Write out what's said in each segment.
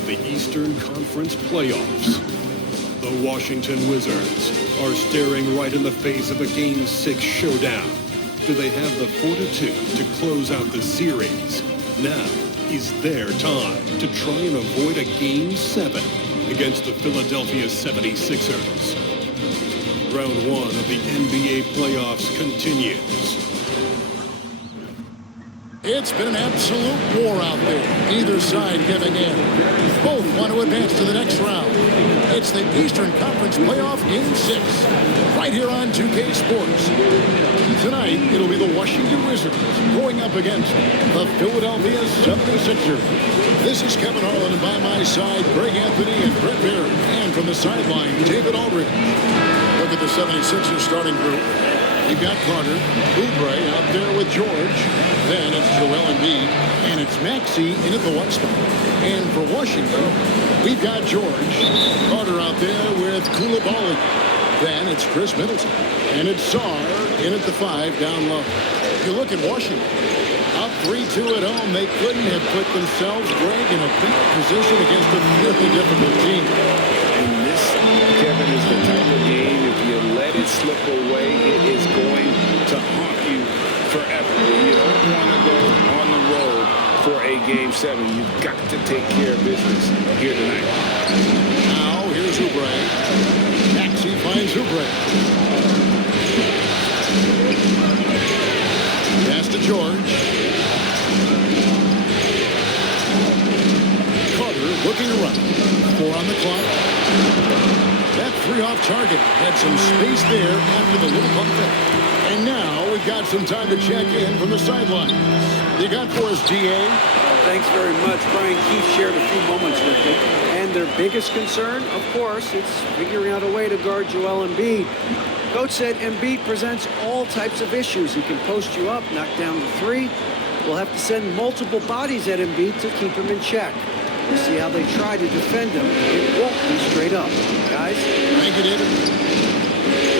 of the Eastern Conference playoffs. The Washington Wizards are staring right in the face of a Game 6 showdown. Do they have the fortitude to close out the series? Now is their time to try and avoid a Game 7 against the Philadelphia 76ers. Round 1 of the NBA playoffs continues. It's been an absolute war out there. Either side giving in. Both want to advance to the next round. It's the Eastern Conference Playoff Game 6. Right here on 2K Sports. Tonight, it'll be the Washington Wizards going up against the Philadelphia 76ers. This is Kevin Harlan, and by my side, Greg Anthony and Brett Baird. And from the sideline, David Aldridge. Look at the 76ers starting group. You've got Carter, Oubre out there with George. Then it's Joel Embiid, and it's Maxey in at the 1 spot. And for Washington, we've got George. Carter out there with Koulibaly. Then it's Chris Middleton. And it's Sarr in at the 5 down low. You look at Washington. Up 3-2 at home. They couldn't have put themselves, Greg, in a better position against a really difficult team. And this, Kevin, is the type of game, if you let it slip away, it is going to haunt you forever. You don't want to go on the road for a Game 7. You've got to take care of business here tonight. Now, here's Oubre. Maxey finds Oubre. Pass to George. Carter looking to run. 4 on the clock. That 3 off target had some space there after the little bump there. And now we've got some time to check in from the sidelines. They got for us, DA. Thanks very much. Brian Keefe shared a few moments with me. And their biggest concern, of course, it's figuring out a way to guard Joel Embiid. Coach said Embiid presents all types of issues. He can post you up, knock down the 3. We'll have to send multiple bodies at Embiid to keep him in check. We'll see how they try to defend him. It won't be straight up. Guys? Thank you, David.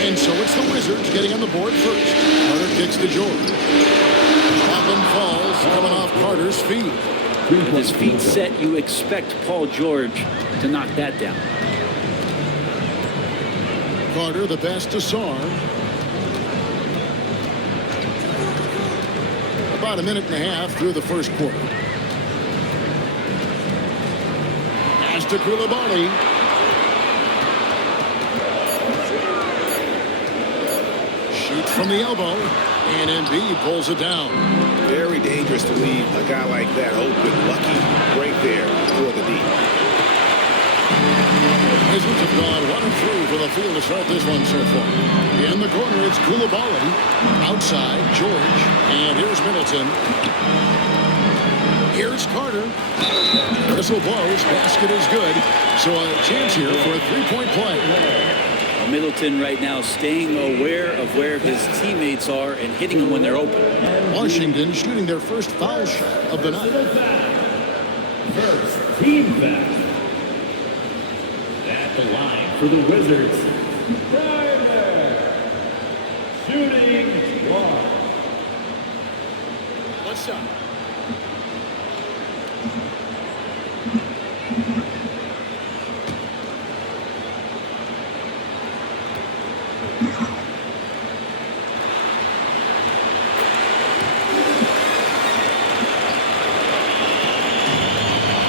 And so it's the Wizards getting on the board first. Carter kicks to George. Poppin falls, coming off Carter's feet. With his feet set, you expect Paul George to knock that down. Carter, the pass to Sarr. About a minute and a half through the first quarter. Pass to Koulibaly. Shoots from the elbow, and Embiid pulls it down. Very dangerous to leave a guy like that open. Lucky right there for the D. Wizards have gone 1-2 for the field to start this one so far. In the corner, it's Koulibaly. Outside, George. And here's Middleton. Here's Carter. Whistle blows. Basket is good. So a chance here for a 3-point play. Middleton right now staying aware of where his teammates are and hitting them when they're open. Washington shooting their first foul shot of the night. First team foul. At the line for the Wizards. Ryder. Shooting 1. What's up?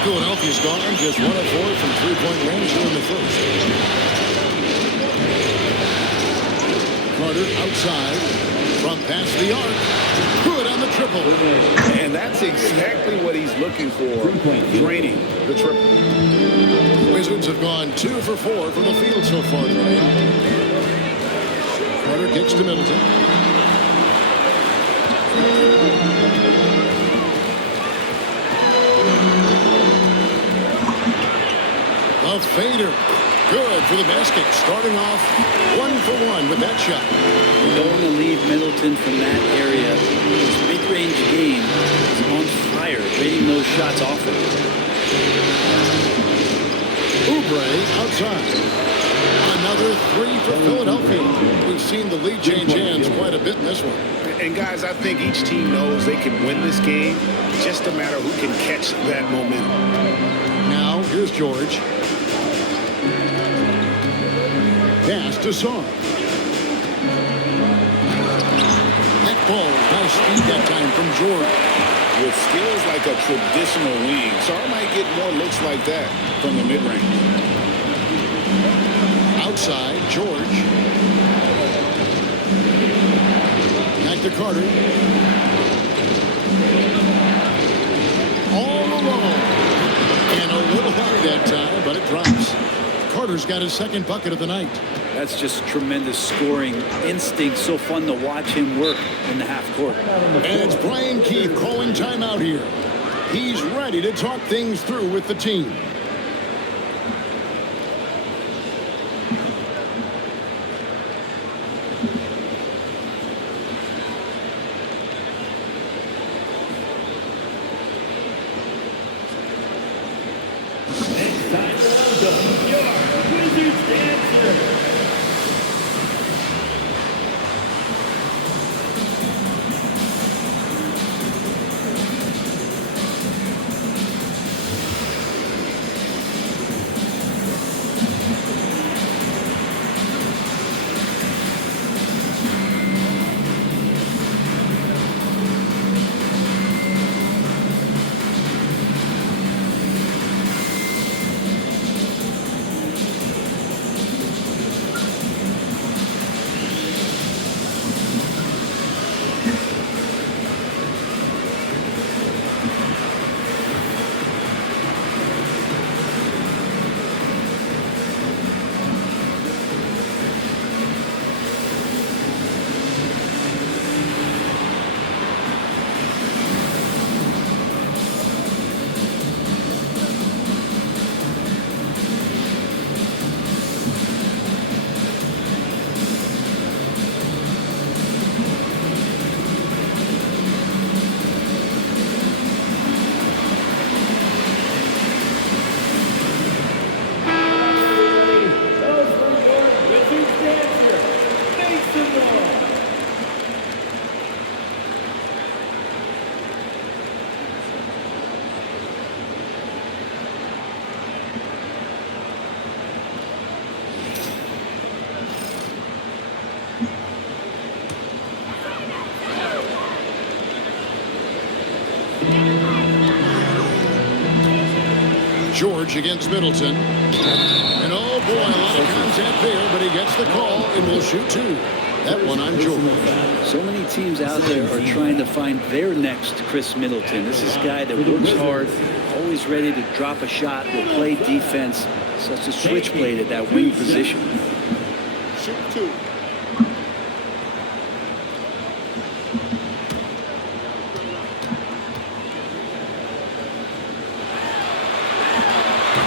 Philadelphia's gone just 1 of 4 from 3-point range here in the first. Carter outside from past the arc. Good on the triple. And that's exactly what he's looking for. Draining the triple. Wizards have gone 2 for 4 from the field so far tonight. Carter kicks to Middleton. A fader. Good for the basket. Starting off 1 for 1 with that shot. You don't want to leave Middleton from that area. His mid-range game is on fire, trading those shots often. Oubre outside. Another three for Philadelphia. We've seen the lead change hands quite a bit in this one. And guys, I think each team knows they can win this game. Just a matter who can catch that momentum. Now, here's George. Pass to Saar. That ball, nice speed that time from George. With skills like a traditional wing, Saar might get more looks like that from the mid-range. Outside, George. Back to Carter. All alone. And a little luck that time, but it drops. Carter's got his second bucket of the night. That's just tremendous scoring instinct. So fun to watch him work in the half court. And it's Brian Keefe calling timeout here. He's ready to talk things through with the team. George against Middleton. And oh boy, a lot of contact there, but he gets the call and will shoot two. That one on George. So many teams out there are trying to find their next Chris Middleton. This is a guy that works hard, always ready to drop a shot, will play defense, such a switchblade at that wing position. Shoot two.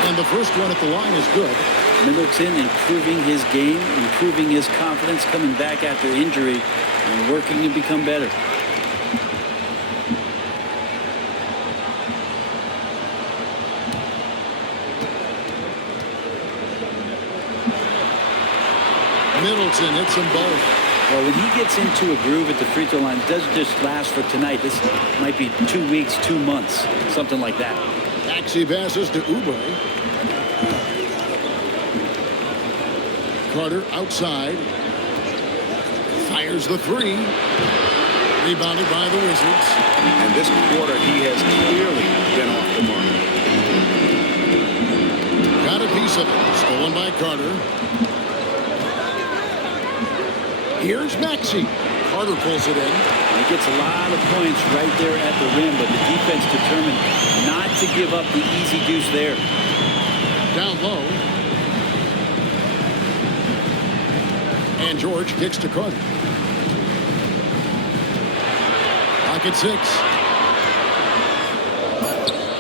And the first one at the line is good. Middleton improving his game, improving his confidence, coming back after injury, and working to become better. Middleton hits them both. Well, when he gets into a groove at the free throw line, it doesn't just last for tonight. This might be 2 weeks, 2 months, something like that. Maxey passes to Oubre. Carter outside. Fires the three. Rebounded by the Wizards. And this quarter, he has clearly been off the mark. Got a piece of it. Stolen by Carter. Here's Maxey. Carter pulls it in. He gets a lot of points right there at the rim, but the defense determined not to give up the easy deuce there. Down low. And George kicks to Carter. Pocket six.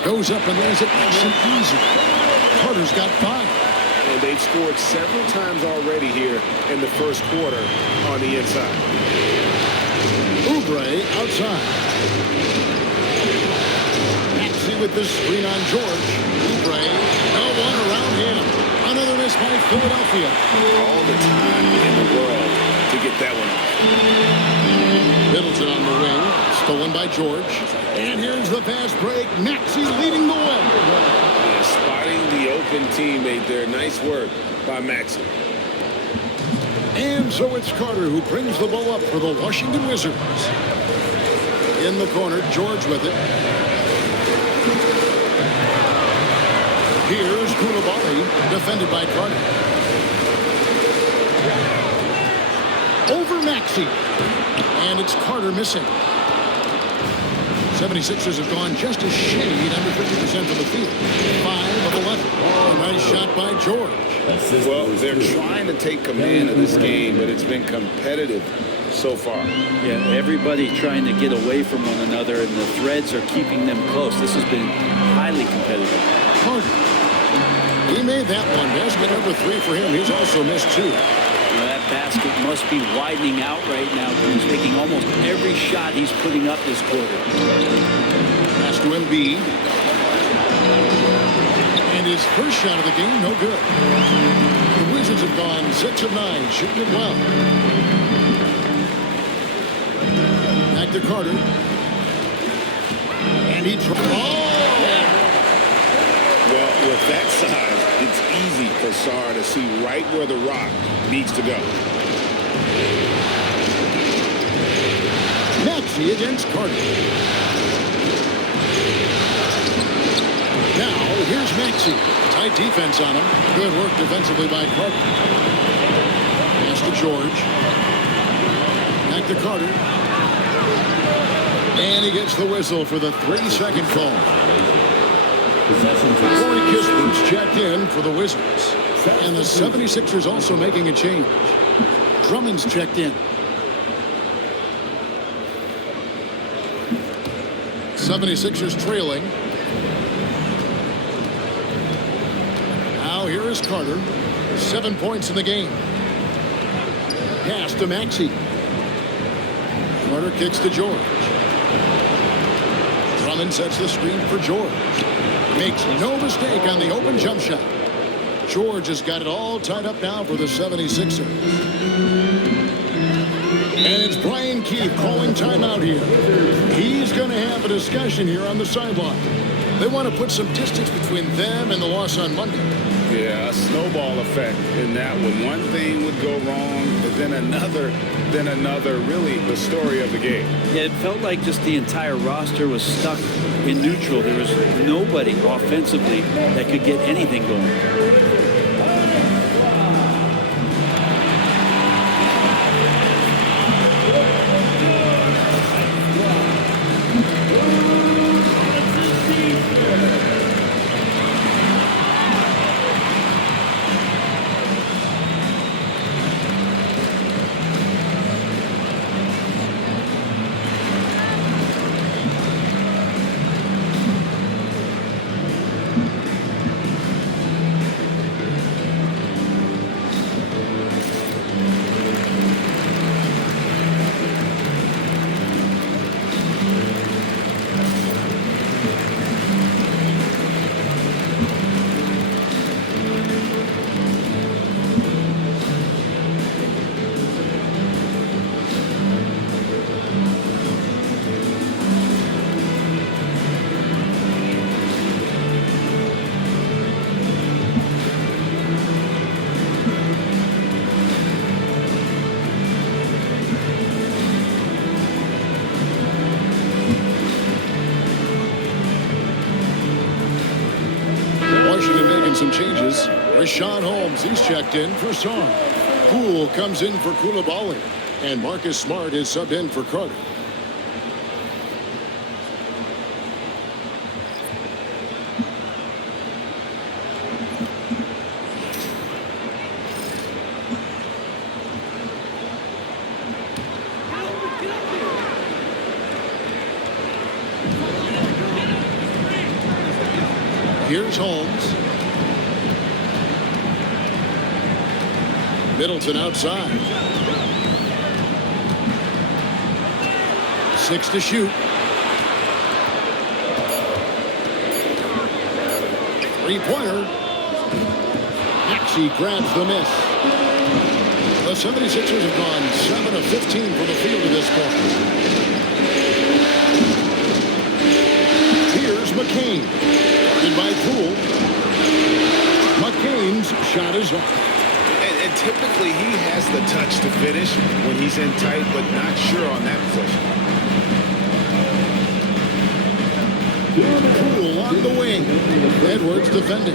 Goes up and lays it nice and easy. Carter's got 5. And they've scored several times already here in the first quarter on the inside. Oubre outside. Maxey with the screen on George. Oubre, no one around him. Another miss by Philadelphia. All the time in the world to get that one off. Middleton on the wing. Stolen by George. And here's the fast break. Maxey leading the way. Yeah, spotting the open teammate there. Nice work by Maxey. And so it's Carter who brings the ball up for the Washington Wizards. In the corner, George with it. Here's Koulibaly, defended by Carter. Over Maxey. And it's Carter missing. 76ers have gone just a shade under 50% from the field. 5 of 11. A nice shot by George. Well, they're trying to take command of this game, but it's been competitive so far. Yeah, everybody trying to get away from one another, and the threads are keeping them close. This has been highly competitive. Carter. He made that one. Basket number 3 for him. He's also missed 2. That basket must be widening out right now. He's making almost every shot he's putting up this quarter. Pass to Embiid. And his first shot of the game, no good. The Wizards have gone 6 of 9, shooting it well. Back to Carter. And he... Well, with that size, it's easy for Sarr to see right where the rock needs to go. Maxey against Carter. Now, here's Maxey. Tight defense on him. Good work defensively by Carter. Pass to George. Back to Carter. And he gets the whistle for the 3-second call. Corey Kisper's checked in for the Wizards. And the 76ers also making a change. Drummond's checked in. 76ers trailing. Now here is Carter. 7 points in the game. Pass to Maxey. Carter kicks to George. Drummond sets the screen for George. Makes no mistake on the open jump shot. George has got it all tied up now for the 76ers. And it's Brian Keith calling timeout here. He's going to have a discussion here on the sideline. They want to put some distance between them and the loss on Monday. Yeah, a snowball effect in that one. One thing would go wrong, then another, really the story of the game. Yeah, it felt like just the entire roster was stuck in neutral. There was nobody offensively that could get anything going. Some changes. Rashawn Holmes, he's checked in for Sarr. Poole comes in for Koulibaly. And Marcus Smart is subbed in for Carter. Here's Holmes. Middleton outside. 6 to shoot. 3-pointer. Maxey grabs the miss. The 76ers have gone 7 of 15 from the field at this point. Here's McCain. Guarded by Poole. McCain's shot is off. And typically he has the touch to finish when he's in tight, but not sure on that possession. Poole on the wing. Edwards defending.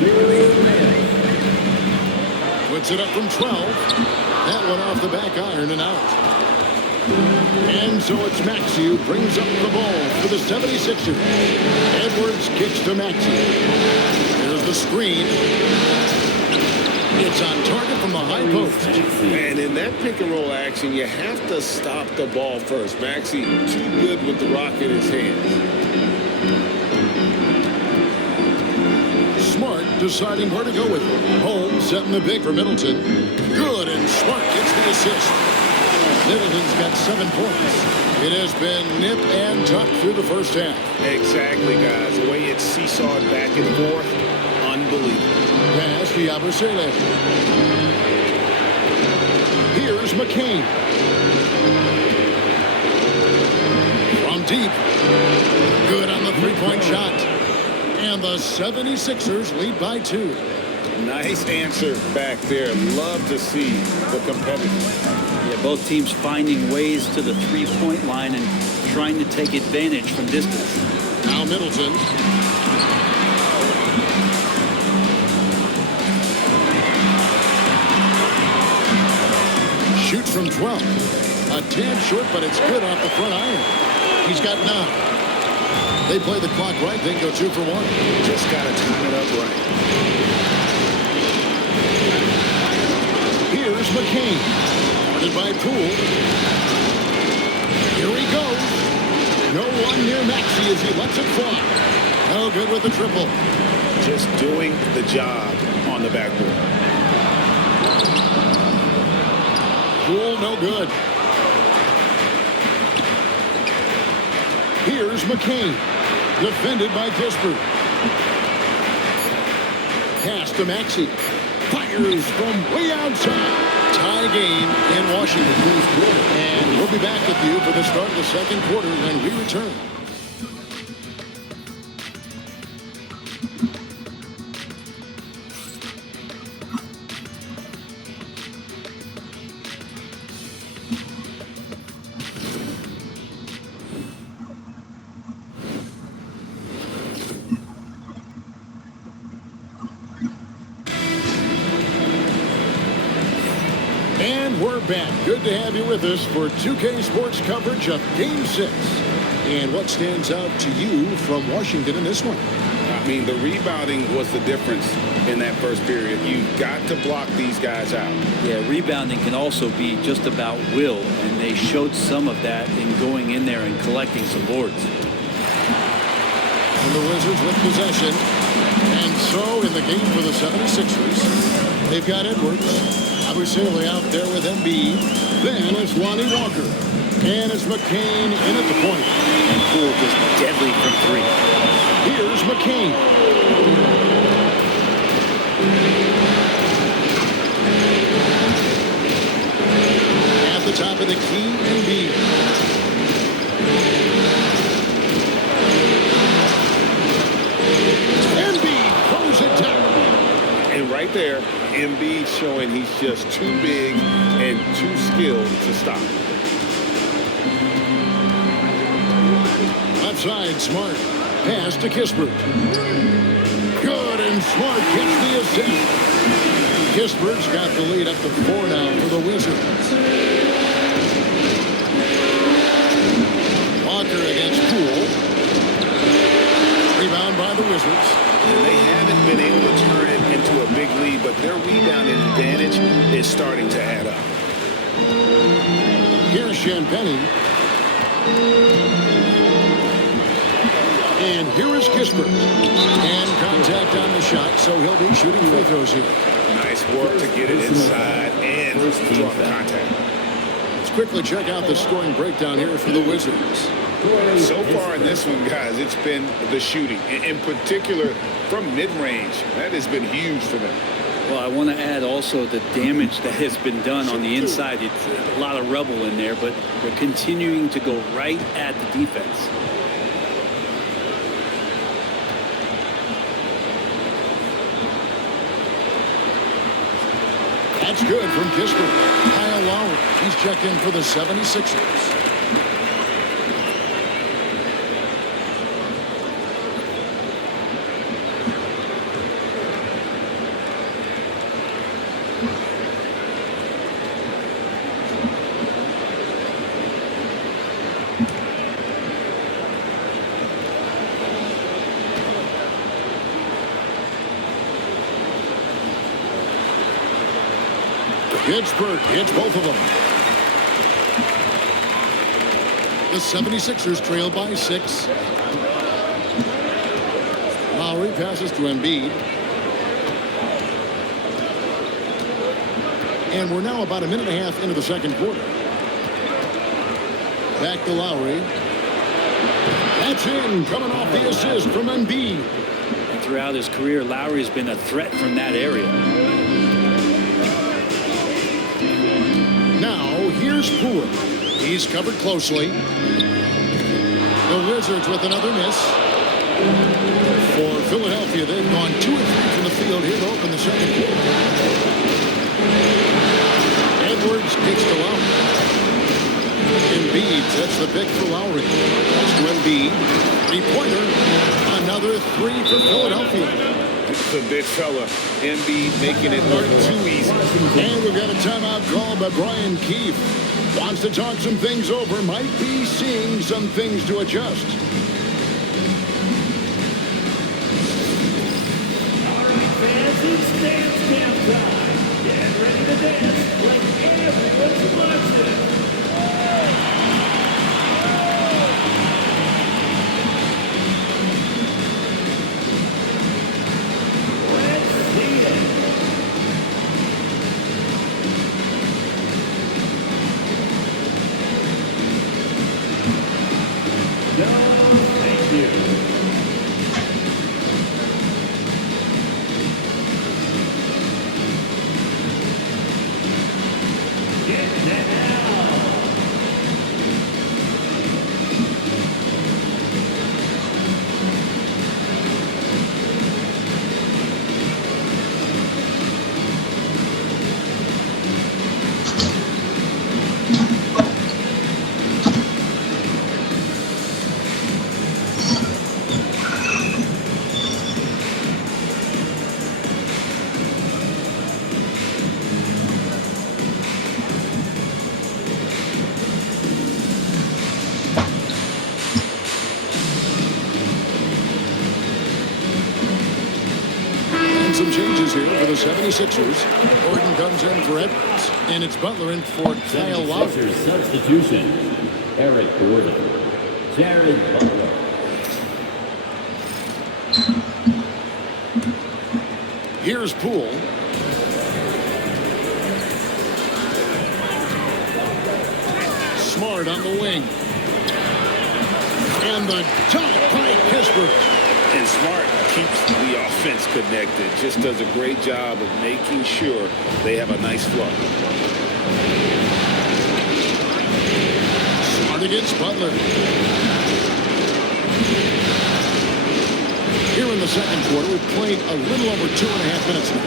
Puts it up from 12. That one off the back iron and out. And so it's Maxey who brings up the ball for the 76ers. Edwards kicks to Maxey. There's the screen. It's on target from the high post. And in that pick and roll action, you have to stop the ball first. Maxey too good with the rock in his hands. Smart deciding where to go with it. Holmes setting the big for Middleton. Good, and Smart gets the assist. Middleton's got 7 points. It has been nip and tuck through the first half. Exactly, guys. The way it's seesawed back and forth, unbelievable. Pass to Yabusele. Here's McCain. From deep. Good on the three-point shot. And the 76ers lead by 2. Nice answer back there. Love to see the competitiveness. Yeah, both teams finding ways to the three-point line and trying to take advantage from distance. Now Middleton. Shoots from 12. A tad short, but it's good off the front iron. He's got 9. They play the clock right, then go 2 for 1. Just got to time it up right. Here's McCain. Guarded by Poole. Here he goes. No one near Maxey as he lets it fly. No good with the triple. Just doing the job on the backboard. Poole, no good. Here's McCain. Defended by Kispert. Pass to Maxey. Fires from way outside. Tie game in Washington. And we'll be back with you for the start of the second quarter when we return. And we're back. Good to have you with us for 2K Sports coverage of Game 6. And what stands out to you from Washington in this one? I mean, the rebounding was the difference in that first period. You've got to block these guys out. Yeah, rebounding can also be just about will, and they showed some of that in going in there and collecting some boards. And the Wizards with possession. And so in the game for the 76ers, they've got Edwards. Yabusele out there with Embiid. Then it's Lonnie Walker. And it's McCain in at the point. And Poole just deadly from 3. Here's McCain. At the top of the key, Embiid. Embiid throws it down. And right there, Embiid showing he's just too big and too skilled to stop. Left side, Smart. Pass to Kispert. Good, and Smart gets the assist. Kispert's got the lead up to 4 now for the Wizards. Walker against Poole. Rebound by the Wizards. And they haven't been able to turn it into a big lead, but their rebounding advantage is starting to add up. Here's Champagnie. And here is Kispert. And contact on the shot, so he'll be shooting free throws here. Nice work to get it inside and draw the contact. Let's quickly check out the scoring breakdown here for the Wizards. So far in this one, guys, it's been the shooting. In particular, from mid-range. That has been huge for them. Well, I want to add also the damage that has been done on the inside. It's a lot of rubble in there, but they're continuing to go right at the defense. That's good from Kispert. Kyle Lowry, he's checked in for the 76ers. Kispert hits both of them. The 76ers trail by 6. Lowry passes to Embiid. And we're now about a minute and a half into the second quarter. Back to Lowry. That's in, coming off the assist from Embiid. And throughout his career, Lowry's been a threat from that area. Here's Poole. He's covered closely. The Wizards with another miss. For Philadelphia, they've gone 2 of 3 from the field here to open the second quarter. Edwards kicks to Lowry. Embiid sets the pick for Lowry. That's to Embiid. 3-pointer. Another 3 for Philadelphia. The big fella, Embiid, making it look too easy. And we've got a timeout called by Brian Keefe. Wants to talk some things over. Might be seeing some things to adjust. All right, fans, it's dance camp time. Get ready to dance like everyone's watching. Some changes here for the 76ers. Gordon comes in for Edwards, and it's Butler in for Kyle Lowry. Substitution, Eric Gordon, Jared Butler. Here's Poole. Smart on the wing. And the dunk by Kispert. And Smart keeps the offense connected. Just does a great job of making sure they have a nice flow. Smart against Butler. Here in the second quarter, we've played a little over 2.5 minutes now.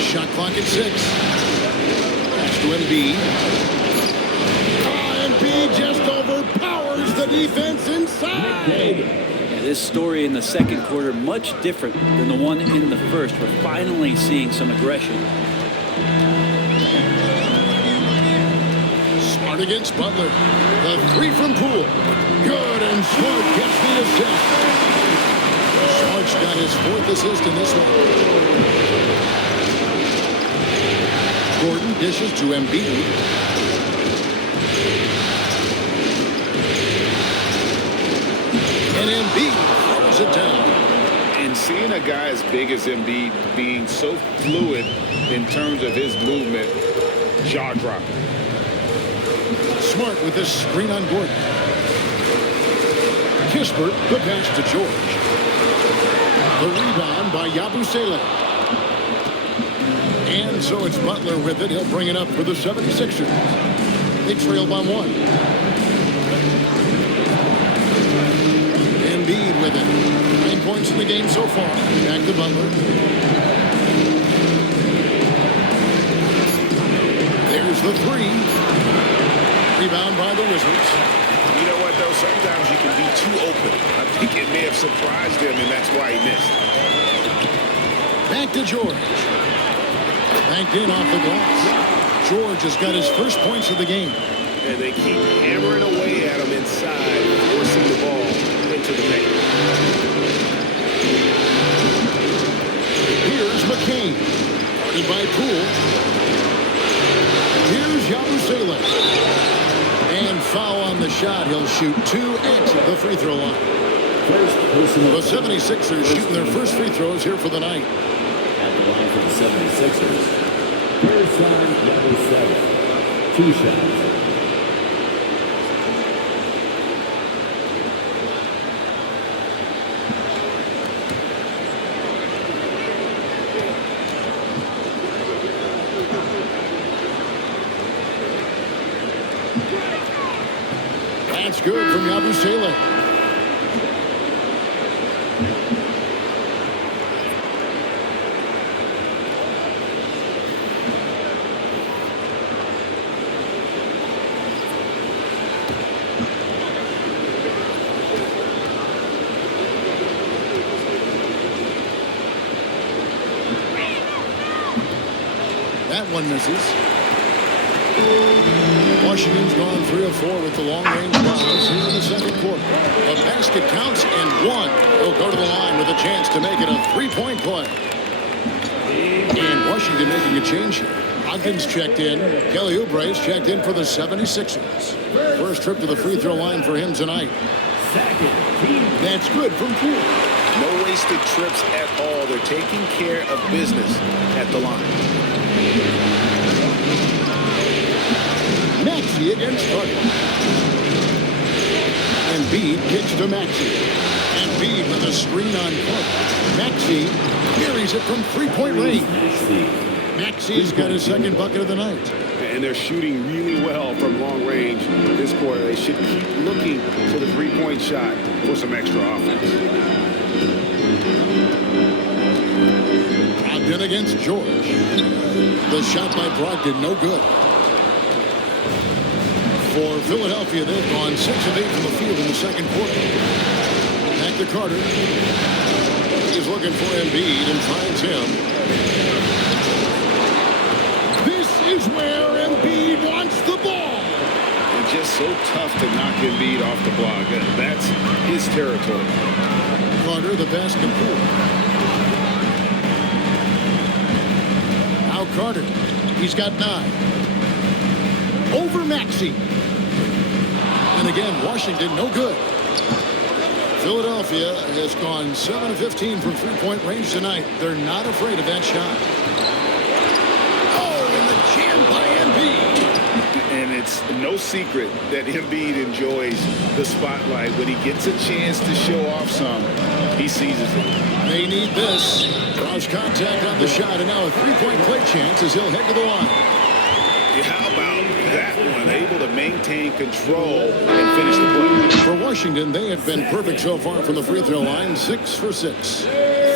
Shot clock at 6. That's to Embiid. Embiid just overpowers the defense inside. This story in the second quarter much different than the one in the first. We're finally seeing some aggression. Smart against Butler. The 3 from Poole. Good, and Smart gets the assist. Smart's got his 4th assist in this one. Gordon dishes to Embiid. And Embiid throws it down. And seeing a guy as big as Embiid being so fluid in terms of his movement, jaw-dropping. Smart with this screen on Gordon. Kispert, the pass to George. The rebound by Yabusele. And so it's Butler with it. He'll bring it up for the 76ers. They trail by 1. Embiid with it. 9 points in the game so far. Back to Butler. There's the 3. Rebound by the Wizards. You know what, though? Sometimes you can be too open. I think it may have surprised him, and that's why he missed. Back to George. Banked in off the glass. George has got his first points of the game. And they keep hammering away at him inside, forcing the ball into the paint. Here's McCain. Guarded by Poole. Here's Yabusele. And foul on the shot. He'll shoot 2 at the free throw line. The 76ers shooting their first free throws here for the night. At the line for the 76ers. First time, number 7. 2 shots. That's good from Yabusele. That one misses. Washington's gone 3 of 4 with the long-range bombs here in the second quarter. The basket counts and 1. He'll go to the line with a chance to make it a 3-point play. And Washington making a change here. Ogden's checked in. Kelly Oubre's checked in for the 76ers. First trip to the free throw line for him tonight. That's good from Poole. No wasted trips at all. They're taking care of business at the line. Maxey against Carter. Embiid kicks to Maxey. Embiid with a screen on Carter. Maxey carries it from 3-point range. Maxey's got his second bucket of the night. And they're shooting really well from long range this quarter. They should keep looking for the 3-point shot for some extra offense. Brogdon against George. The shot by Brogdon, no good. For Philadelphia, they've gone 6 of 8 from the field in the second quarter. Back to Carter. He's looking for Embiid and finds him. This is where Embiid wants the ball. And just so tough to knock Embiid off the block. That's his territory. Carter, the basket Poole. Now Carter. He's got 9. Over Maxey. And again, Washington, no good. Philadelphia has gone 7 of 15 from 3-point range tonight. They're not afraid of that shot. Oh, and the jam by Embiid. And it's no secret that Embiid enjoys the spotlight. When he gets a chance to show off some, he seizes it. They need this. Cross contact on the shot, and now a 3-point play chance as he'll head to the line. How about that one? Able to maintain control and finish the play. For Washington, they have been perfect so far from the free throw line, 6 for 6.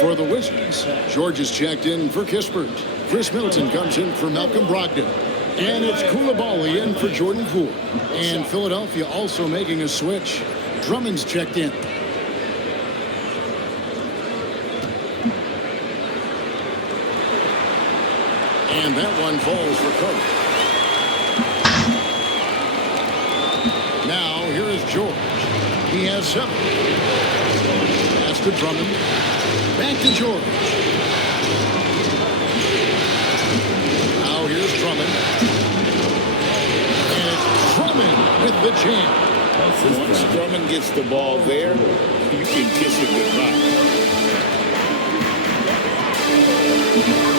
For the Wizards, George is checked in for Kispert. Chris Middleton comes in for Malcolm Brogdon. And it's Koulibaly in for Jordan Poole. And Philadelphia also making a switch. Drummond's checked in. And that one falls for Carter. Now, here is George. He has 7. Pass to Drummond. Back to George. Now, here's Drummond. And it's Drummond with the jam. Once Drummond gets the ball there, you can kiss it goodbye.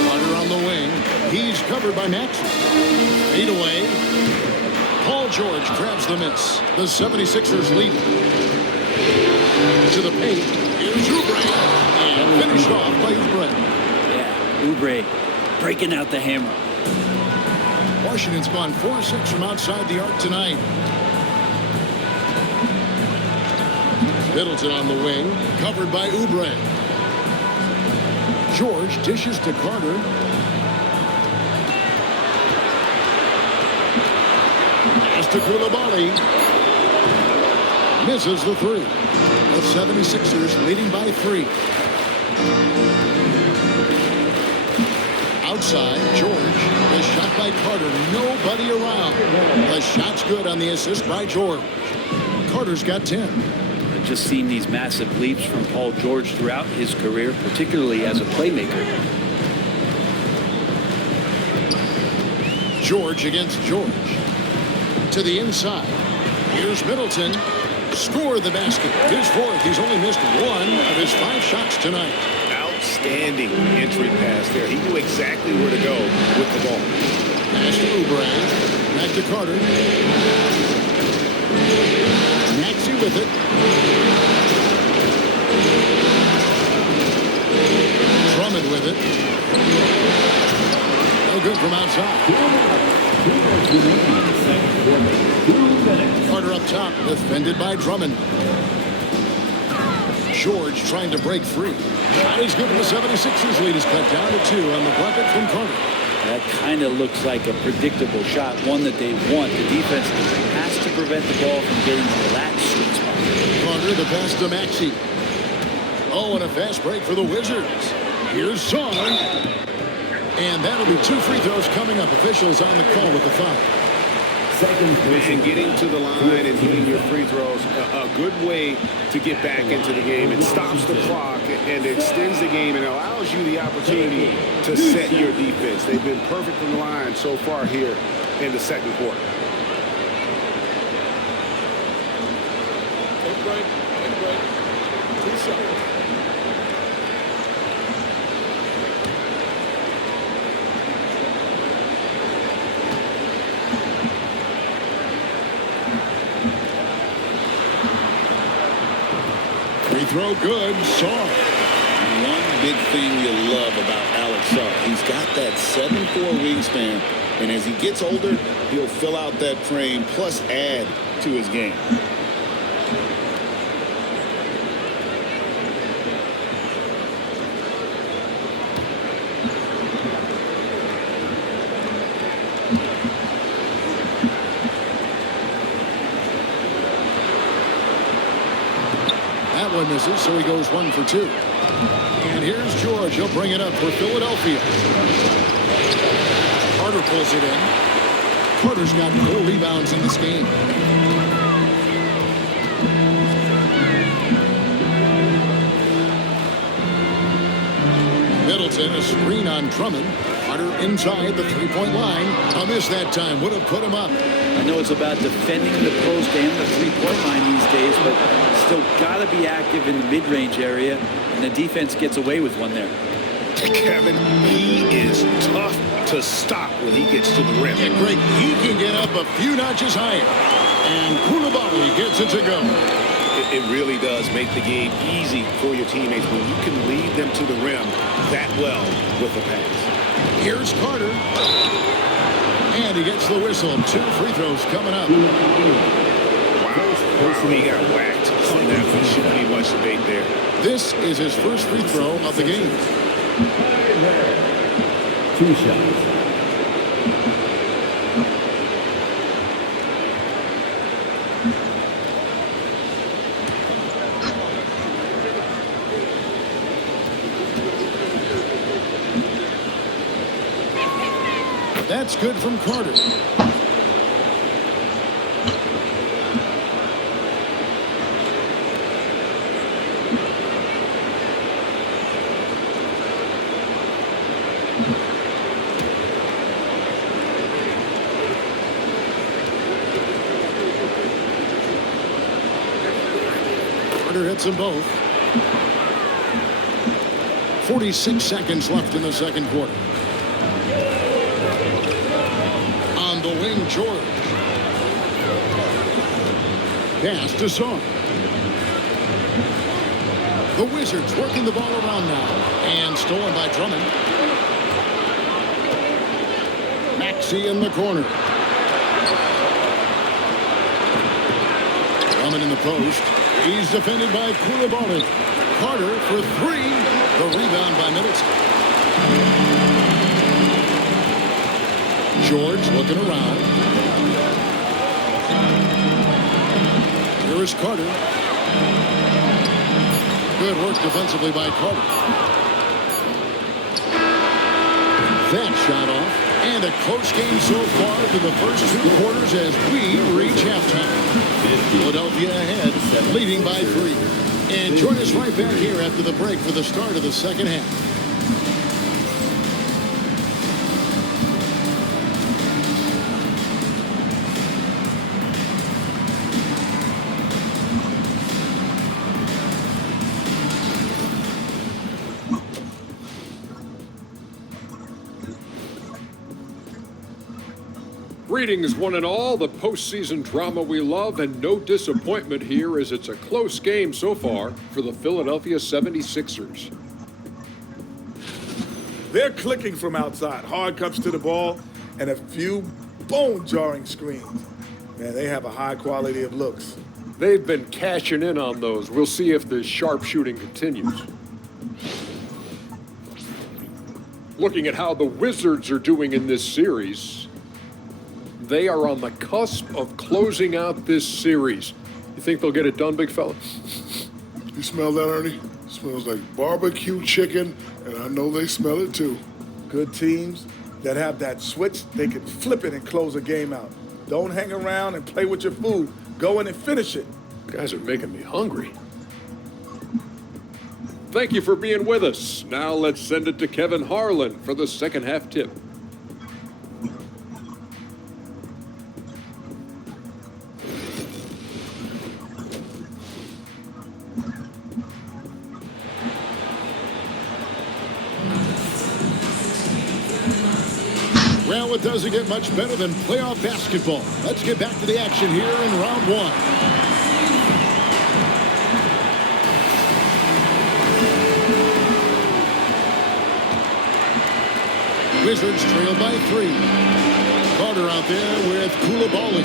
Hunter on the wing. He's covered by Maxey. 8 away. Paul George grabs the miss. The 76ers lead. To the paint. Here's Oubre. And finished off by Oubre. Yeah, Oubre breaking out the hammer. Washington's gone 4-6 from outside the arc tonight. Middleton on the wing, covered by Oubre. George dishes to Carter. Pass to Koulibaly. Misses the three. The 76ers leading by 3. Outside, George. The shot by Carter. Nobody around. The shot's good on the assist by George. Carter's got 10. I've just seen these massive leaps from Paul George throughout his career, particularly as a playmaker. George against George. To the inside. Here's Middleton. Score the basket. His fourth. He's only missed 1 of his 5 shots tonight. Outstanding entry pass there. He knew exactly where to go with the ball. Pass to Oubre. Back to Carter. Maxey with it. Drummond with it. No good from outside. Carter up top, defended by Drummond. George trying to break free. Shot is good, and the 76ers lead is cut down to 2 on the bucket from Carter. That kind of looks like a predictable shot, one that they want. The defense has to prevent the ball from getting to that sweet spot. Carter, the pass to Maxey. Oh, and a fast break for the Wizards. Here's Song. And that'll be 2 free throws coming up. Officials on the call with the foul. And getting to the line and hitting your free throws, a good way to get back into the game. It stops the clock and extends the game and allows you the opportunity to set your defense. They've been perfect from the line so far here in the second quarter. Take break. 2 shots. Throw good. Saw. One big thing you love about Alex Saw, he's got that 7'4" wingspan, and as he gets older, he'll fill out that frame plus add to his game. One misses, so he goes 1 for 2. And here's George. He'll bring it up for Philadelphia. Carter pulls it in. Carter's got 4 rebounds in this game. Middleton, a screen on Drummond. Carter inside the 3-point line. A miss that time. Would have put him up. I know it's about defending the post and the 3-point line these days, but still got to be active in the mid-range area, and the defense gets away with one there. Kevin, he is tough to stop when he gets to the rim. And Greg, he can get up a few notches higher. And Koulibaly gets it to go. It really does make the game easy for your teammates when you can lead them to the rim that well with a pass. Here's Carter. And he gets the whistle. 2 free throws coming up. Wow, he got whacked on that one. Shouldn't be much debate there. This is his first free throw of the game. 2 shots. That's good from Carter. Carter hits them both. 46 seconds left in the second quarter. On the wing, George. Pass to Song. The Wizards working the ball around now. And stolen by Drummond. Maxey in the corner. Coming in the post. He's defended by Koulibaly. Carter for three. The rebound by Middleton. George looking around. Here is Carter. Good work defensively by Carter. That shot off. And a close game so far through the first 2 quarters as we reach halftime. Philadelphia ahead, leading by 3. And join us right back here after the break for the start of the second half. Greetings, one and all. The postseason drama we love, and no disappointment here as it's a close game so far for the Philadelphia 76ers. They're clicking from outside. Hard cuts to the ball and a few bone-jarring screens. Man, they have a high quality of looks. They've been cashing in on those. We'll see if the sharp shooting continues. Looking at how the Wizards are doing in this series, they are on the cusp of closing out this series. You think they'll get it done, big fella? You smell that, Ernie? It smells like barbecue chicken, and I know they smell it too. Good teams that have that switch, they can flip it and close a game out. Don't hang around and play with your food. Go in and finish it. You guys are making me hungry. Thank you for being with us. Now let's send it to Kevin Harlan for the second half tip. Well, it doesn't get much better than playoff basketball. Let's get back to the action here in round 1. Wizards trail by 3. Carter out there with Koulibaly.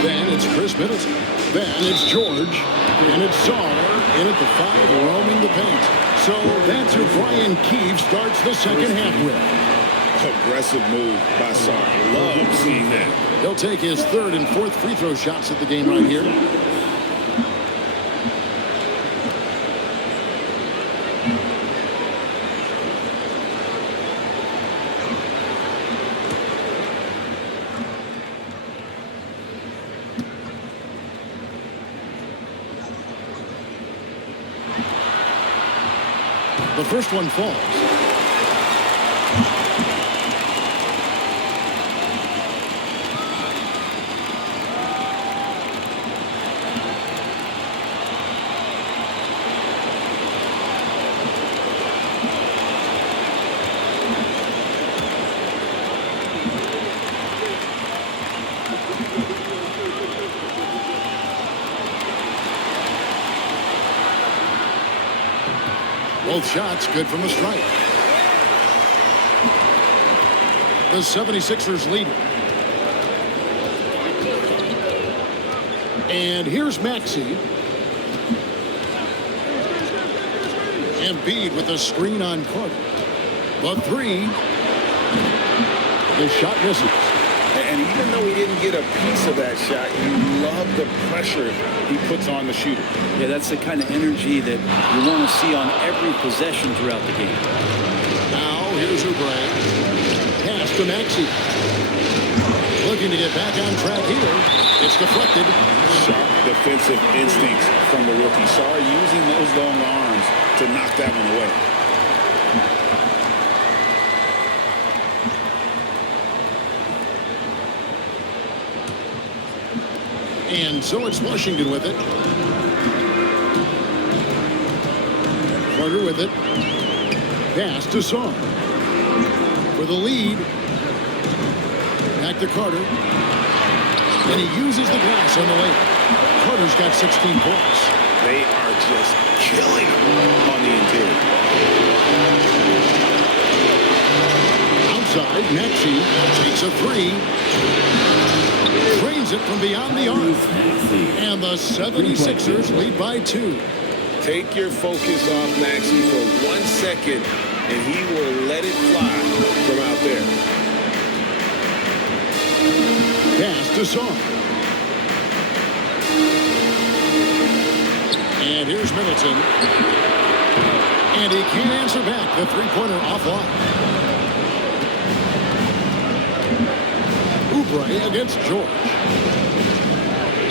Then it's Chris Middleton. Then it's George. And it's Sarr in at the 5, roaming the paint. So that's who Brian Keefe starts the second half with. Aggressive move by Sarr. Love seeing that. He'll take his 3rd and 4th free throw shots at the game right here. The first one falls. Both shots good from the stripe. The 76ers lead. And here's Maxey. Embiid with the screen on Carter. The 3. The shot misses. And even though he didn't get a piece of that shot, you love the pressure he puts on the shooter. Yeah, that's the kind of energy that you want to see on every possession throughout the game. Now, here's Oubre. Pass to Maxey. Looking to get back on track here. It's deflected. Sharp defensive instincts from the rookie. Sarr using those long arms to knock that one away. And so it's Washington with it. Carter with it. Pass to Sarr. For the lead. Back to Carter. And he uses the glass on the layup. Carter's got 16 points. They are just killing him on the interior. outside. Maxey takes a three. Drains it from beyond the arc. And the 76ers lead by 2. Take your focus off Maxey for 1 second, and he will let it fly from out there. Pass to Song. And here's Middleton. And he can't answer back. The three-pointer offline. Oubre against George.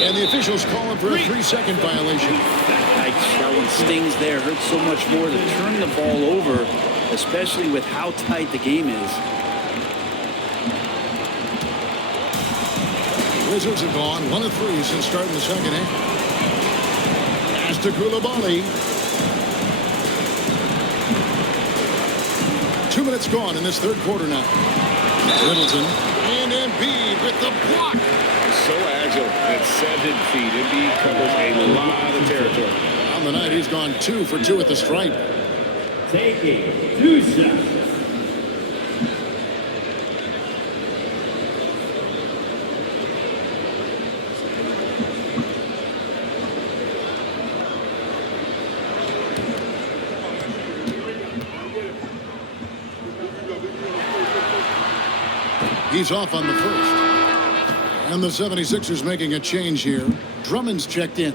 And the officials call him for a 3-second violation. That one stings there. Hurts so much more to turn the ball over, especially with how tight the game is. The Wizards have gone 1 of 3 since starting the second half. Pass to Koulibaly. 2 minutes gone in this third quarter now. Middleton and Embiid with the block. So agile at 7 feet. Embiid covers a lot of territory. On the night, he's gone 2 for 2 at the stripe. Taking 2 shots. He's off on the first. And the 76ers making a change here. Drummond's checked in.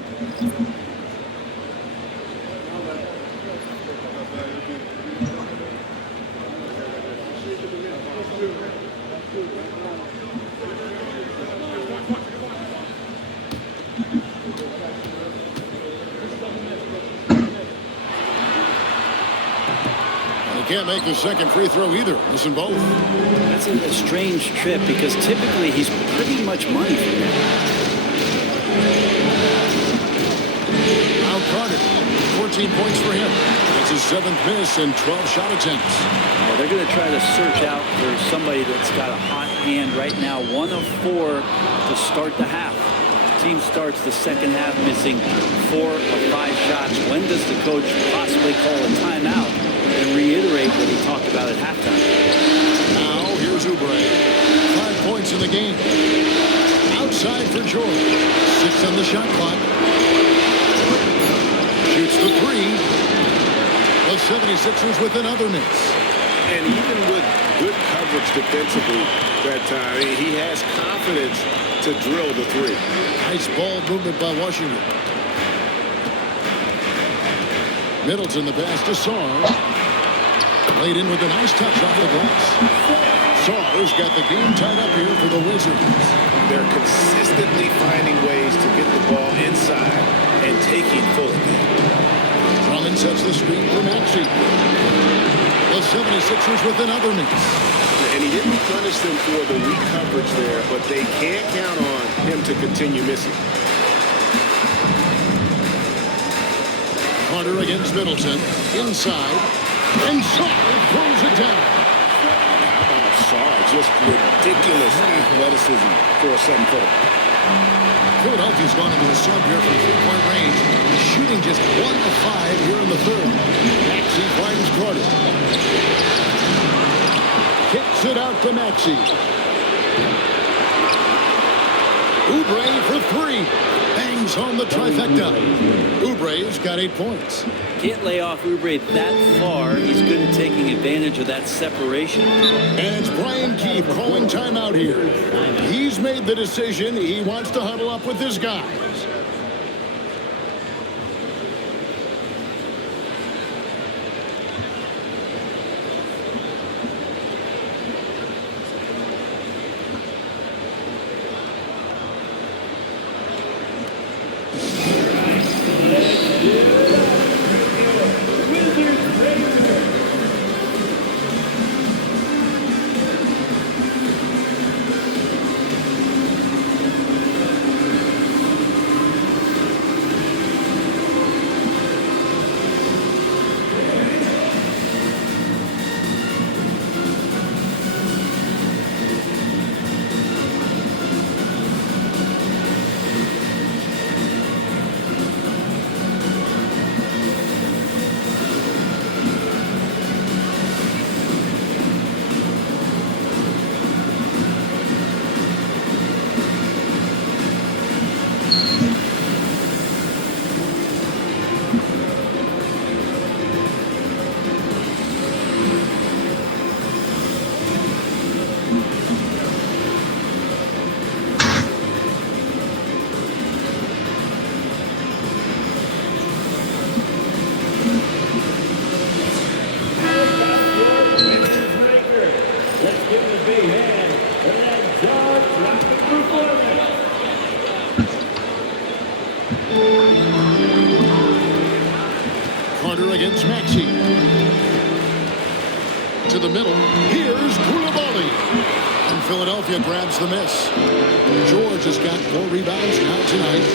Can't make the second free throw either. Listen both. That's a strange trip because typically he's pretty much money for that. Now Carter, 14 points for him. It's his 7th miss and 12 shot attempts. Well, they're going to try to search out for somebody that's got a hot hand right now. 1 of 4 to start the half. The team starts the second half missing 4 of 5 shots. When does the coach possibly call a timeout and reiterate what he talked about at halftime? Now here's Oubre. 5 points in the game. Outside for George. 6 on the shot clock. Shoots the 3. The 76ers with another miss. And even with good coverage defensively that time, he has confidence to drill the 3. Nice ball movement by Washington. Middleton the pass to Sarr. Laid in with a nice touch off the glass. Sarr's got the game tied up here for the Wizards. They're consistently finding ways to get the ball inside and taking full advantage. Drummond sets the screen for Maxey. The 76ers with another miss. And he didn't punish them for the weak coverage there, but they can't count on him to continue missing. Carter against Middleton. Inside. And Sarr throws it down. How about Sarr? Just ridiculous athleticism for a 7-footer. Philadelphia's gone into a slump here from 3-point range. Shooting just 1 of 5 here in the third. Maxey finds Carter. Kicks it out to Maxey. Oubre for 3. Bangs home the trifecta. Oubre's got 8 points. Can't lay off Oubre that far. He's good at taking advantage of that separation. And it's Brian Keefe calling timeout here. He's made the decision. He wants to huddle up with his guys. against Maxey. To the middle. Here's Koulibaly. And Philadelphia grabs the miss. George has got 4 rebounds now tonight.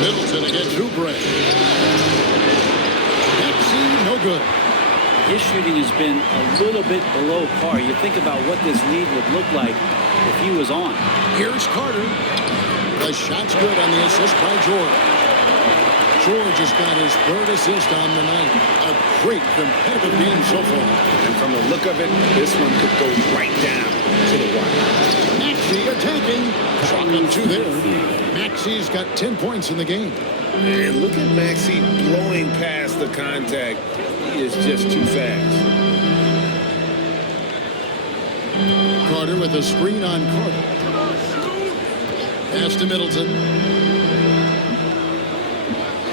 Middleton against Oubre. Maxey, no good. His shooting has been a little bit below par. You think about what this lead would look like if he was on. Here's Carter. The shot's good on the assist by George. George has got his 3rd assist on the night. A great competitive game so far. And from the look of it, this one could go right down to the wire. Maxey attacking. Shot on 2 there. Maxey's got 10 points in the game. And look at Maxey blowing past the contact. He is just too fast. Carter with a screen on Carter. Pass to Middleton.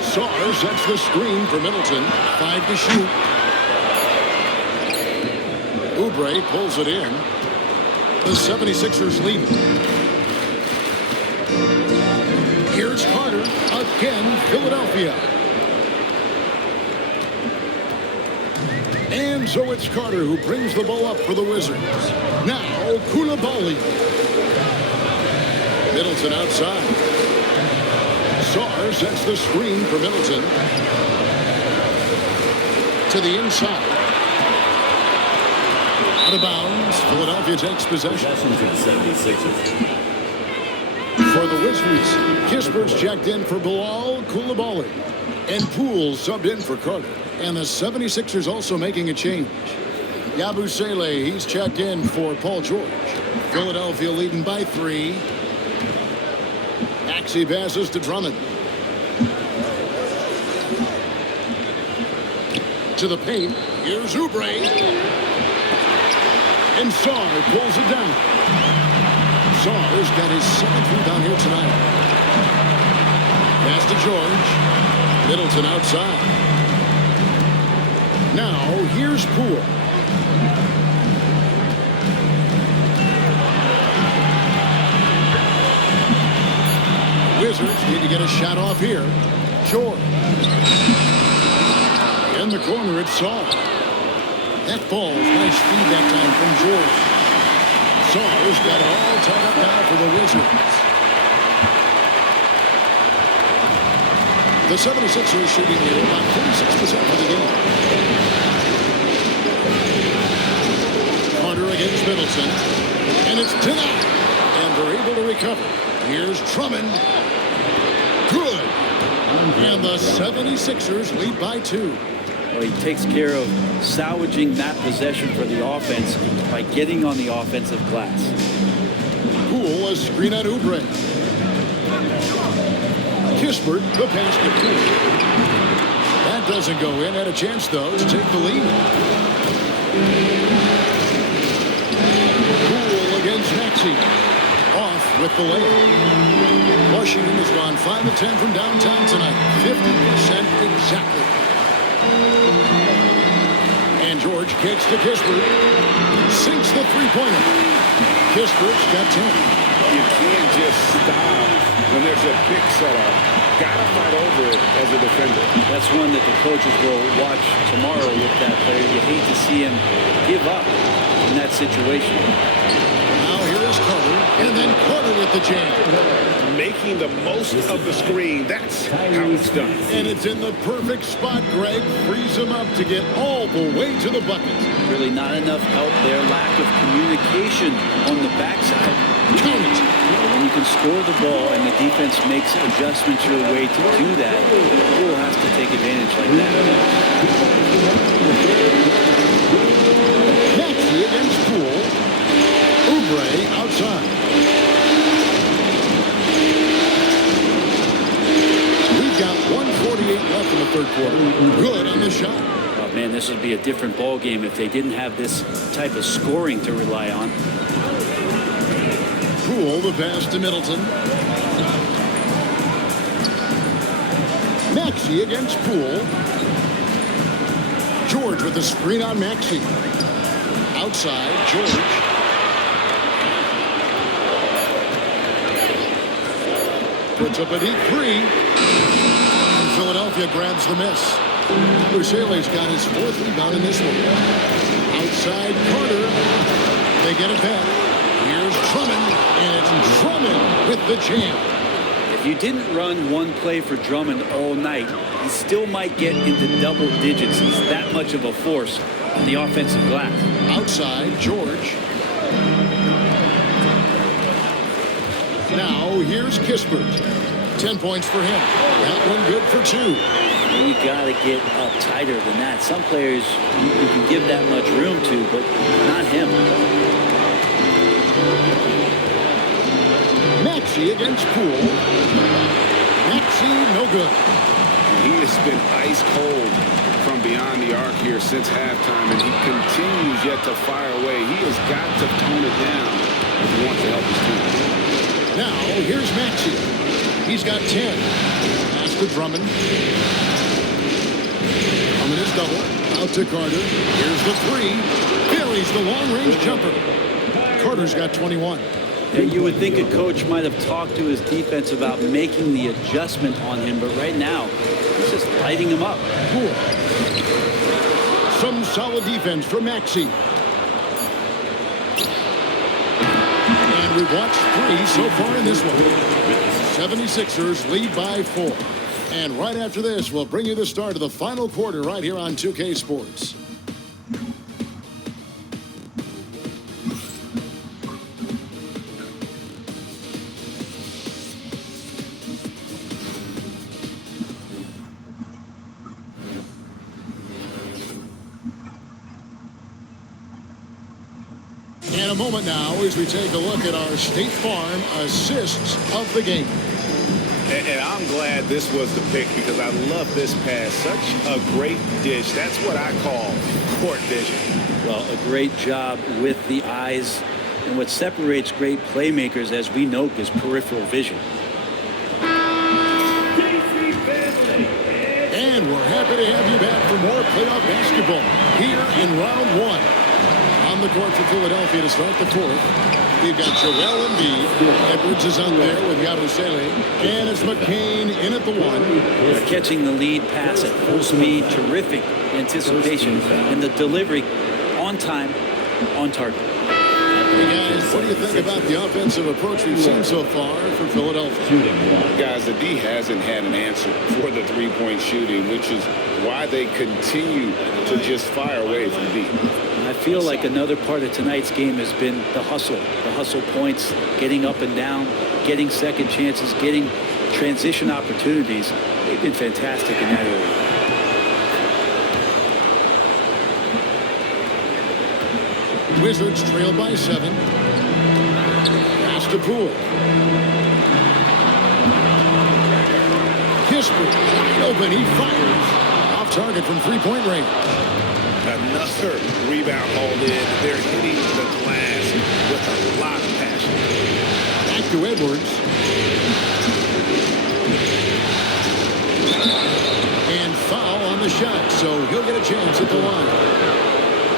Sarr sets the screen for Middleton. 5 to shoot. Oubre pulls it in. The 76ers lead. Here's Carter. Again, Philadelphia. And so it's Carter who brings the ball up for the Wizards. Now, Koulibaly. Middleton outside. Sarr sets the screen for Middleton. To the inside. Out of bounds. Philadelphia takes possession. To the 76ers. For the Wizards, Kispert's checked in for Bilal Koulibaly. And Poole subbed in for Carter. And the 76ers also making a change. Yabusele, he's checked in for Paul George. Philadelphia leading by 3. Maxey passes to Drummond. To the paint. Here's Oubre. And Sarr pulls it down. Sarr's got his 7th rebound here tonight. Pass to George. Middleton outside. Now, here's Poole. Wizards need to get a shot off here. George. In the corner, it's Sarr. That ball's nice speed that time from George. Sarr's got it all tied up now for the Wizards. The 76ers shooting here about 46% for the game. Carter against Middleton. And it's denied. And they're able to recover. Here's Drummond. Good. And the 76ers lead by 2. Well, he takes care of salvaging that possession for the offense by getting on the offensive glass. Poole, a screen on Oubre. Kispert, the pass to Poole. That doesn't go in. Had a chance, though, to take the lead. Poole against Maxey. Off with the layup. Washington has gone 5 of 10 from downtown tonight. 50% exactly. And George kicks to Kispert. Sinks the three-pointer. Kispert's got 10. You can't just stop when there's a big setup. Gotta fight over it as a defender. That's one that the coaches will watch tomorrow with that player. You hate to see him give up in that situation. Now here is Carter, and then Carter with the jam. Making the most of the screen. That's how it's done. And it's in the perfect spot. Greg frees him up to get all the way to the bucket. Really not enough help there. Lack of communication on the backside. Count it. When you can score the ball and the defense makes adjustments your way to do that, Poole has to take advantage like that. Maxey against Poole. Oubre outside. We've got 1:48 left in the third quarter. Good on the shot. Oh, man, this would be a different ball game if they didn't have this type of scoring to rely on. Poole, the pass to Middleton. Maxey against Poole. George with the screen on Maxey. Outside, George. Puts up a deep 3. Philadelphia grabs the miss. Buscele's got his 4th rebound in this one. Outside Carter. They get it back. Here's Drummond, and it's Drummond with the jam. If you didn't run one play for Drummond all night, he still might get into double digits. He's that much of a force on the offensive glass. Outside, George. Now, here's Kispert. 10 points for him. That one good for 2. You got to get up tighter than that. Some players you can give that much room to, but not him. Maxey against Poole. Maxey, no good. He has been ice cold from beyond the arc here since halftime, and he continues yet to fire away. He has got to tone it down if he wants to help his team. Now, here's Maxey. He's got 10. Pass to Drummond. Drummond is double. Out to Carter. Here's the 3. Buries the long-range jumper. Carter's got 21. Yeah, you would think a coach might have talked to his defense about making the adjustment on him, but right now, he's just lighting him up. Poole. Some solid defense for Maxey. And we've watched 3 so far in this one. 76ers lead by 4. And right after this, we'll bring you the start of the final quarter right here on 2K Sports. In a moment now, as we take a look at our State Farm assists of the game. And I'm glad this was the pick because I love this pass. Such a great dish. That's what I call court vision. Well, a great job with the eyes. And what separates great playmakers, as we know, is peripheral vision. And we're happy to have you back for more playoff basketball here in round 1. On the court for Philadelphia to start the 4th. We've got Joel Embiid. Edwards is out there with Yabusele. And it's McCain in at the 1. They're catching the lead pass at full speed. Terrific anticipation. And the delivery on time, on target. Hey guys, what do you think about the offensive approach we've seen so far for Philadelphia? Guys, the D hasn't had an answer for the three-point shooting, which is why they continue to just fire away from deep. I feel like another part of tonight's game has been the hustle points, getting up and down, getting second chances, getting transition opportunities. They've been fantastic in that area. Wizards trail by 7. Pass to Poole. Kispert wide open. He fires off target from 3-point range. Another rebound hauled in. They're hitting the glass with a lot of passion. Back to Edwards. And foul on the shot, so he'll get a chance at the line.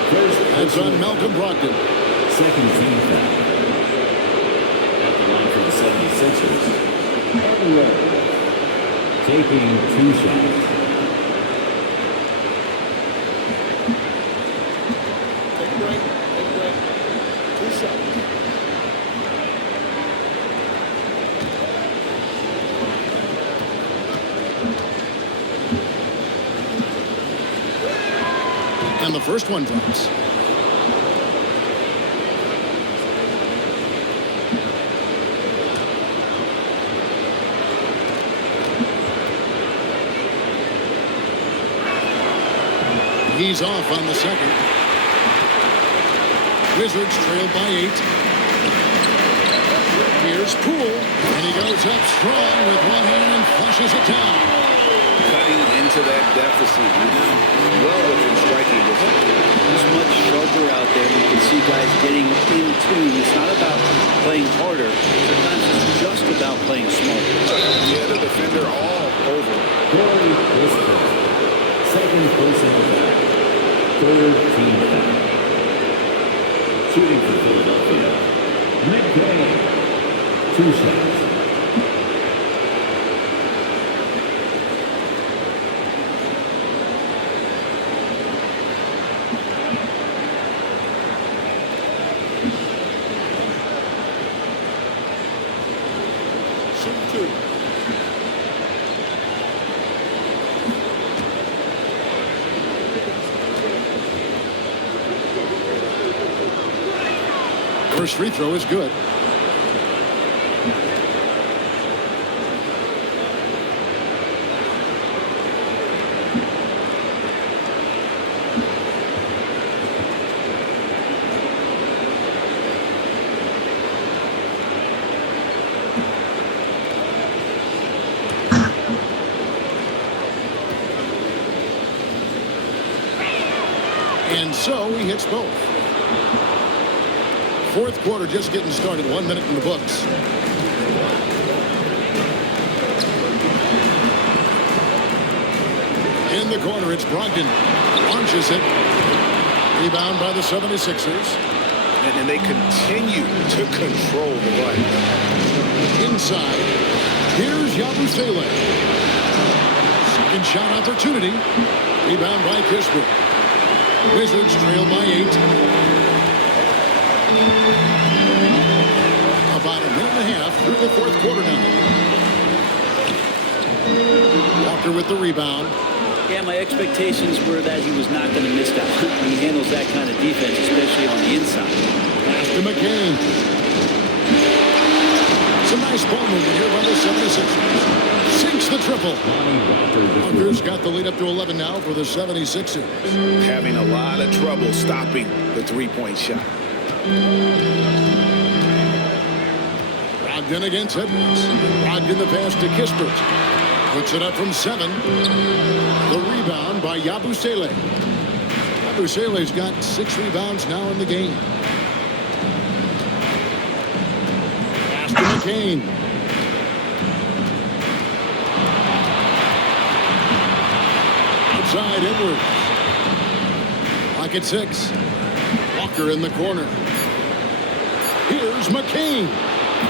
That's on Malcolm Brogdon. Second team foul. At the line for the 76ers. Martin Rose. Taking 2 shots. And the first one drops. He's off on the second. Wizards trailed by 8. Here's Poole, and he goes up strong with one hand and flushes it down. Cutting into that deficit. Well within striking distance. It's much sharper out there. You can see guys getting in tune. It's not about playing harder. Sometimes it's just about playing smarter. Yeah, the defender all over. Corey Kispert. Second personal foul. Third team foul. Shooting for Philadelphia. McCain. 2 shots. Shoot 2. First free throw is good. And so he hits both. Fourth quarter just getting started. 1 minute in the books. In the corner, it's Brogdon. Launches it. Rebound by the 76ers. And they continue to control the run. Inside. Here's Yabusele. Second shot opportunity. Rebound by Kispert. Wizards trail by 8. About a minute and a half through the fourth quarter now. Walker with the rebound. Yeah, my expectations were that he was not going to miss that. He handles that kind of defense, especially on the inside. Pass to McCain. Some nice ball movement here by the 76ers. Sinks the triple. Walker's got the lead up to 11 now for the 76ers. Having a lot of trouble stopping the three-point shot. Brogdon against Edwards. Brogdon the pass to Kispert. Puts it up from 7. The rebound by Yabusele. Yabusele's got 6 rebounds now in the game. Pass to McCain. Outside Edwards. Clock at 6. Walker in the corner. Here's McCain.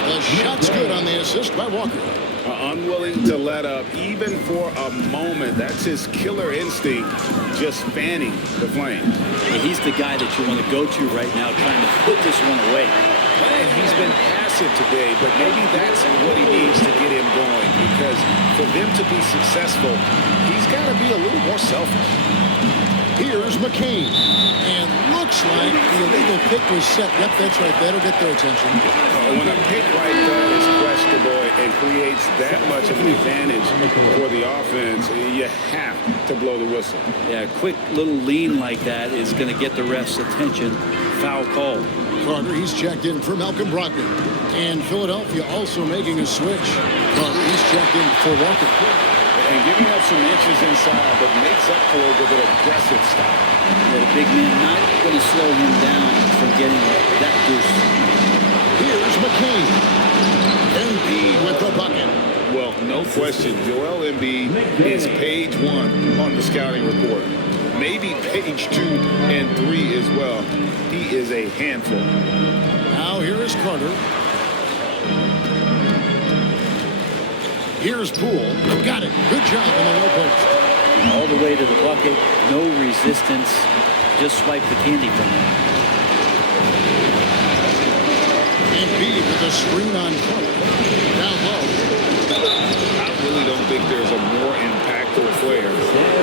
The shot's good on the assist by Walker. Unwilling to let up even for a moment. That's his killer instinct, just fanning the flame. And he's the guy that you want to go to right now, trying to put this one away. And he's been passive today, but maybe that's what he needs to get him going, because for them to be successful, he's got to be a little more selfish. Here's McCain. And looks like the illegal pick was set. Yep, that's right. That'll get their attention. When a pick like that is questionable and creates that much of an advantage for the offense, you have to blow the whistle. Yeah, a quick little lean like that is going to get the ref's attention. Foul call. Carter, he's checked in for Malcolm Brogdon. And Philadelphia also making a switch. Carter, he's checked in for Walker. And giving up some inches inside, but makes up for it with an aggressive stop. Yeah, the big man not going to slow him down from getting that boost. Here's McCain. Embiid with the bucket. Well, no question, Joel Embiid is page 1 on the scouting report. Maybe page 2 and 3 as well. He is a handful. Now here is Carter. Here's Poole. Got it. Good job in the low post. All the way to the bucket. No resistance. Just swipe the candy from him. Embiid with a screen on Carter. Down low. I really don't think there's a more impactful player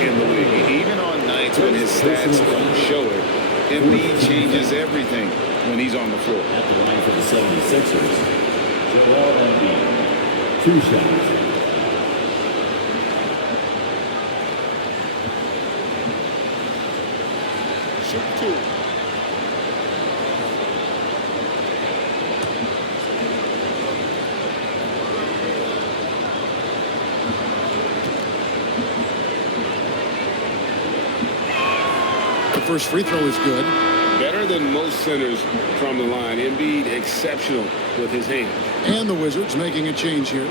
in the league. Even on nights when his stats don't show it, Embiid changes everything when he's on the floor. At the line for the 76ers, Joel Embiid. 2 shots. Shoot 2. The first free throw is good. Better than most centers from the line. Embiid exceptional with his hands. And the Wizards making a change here.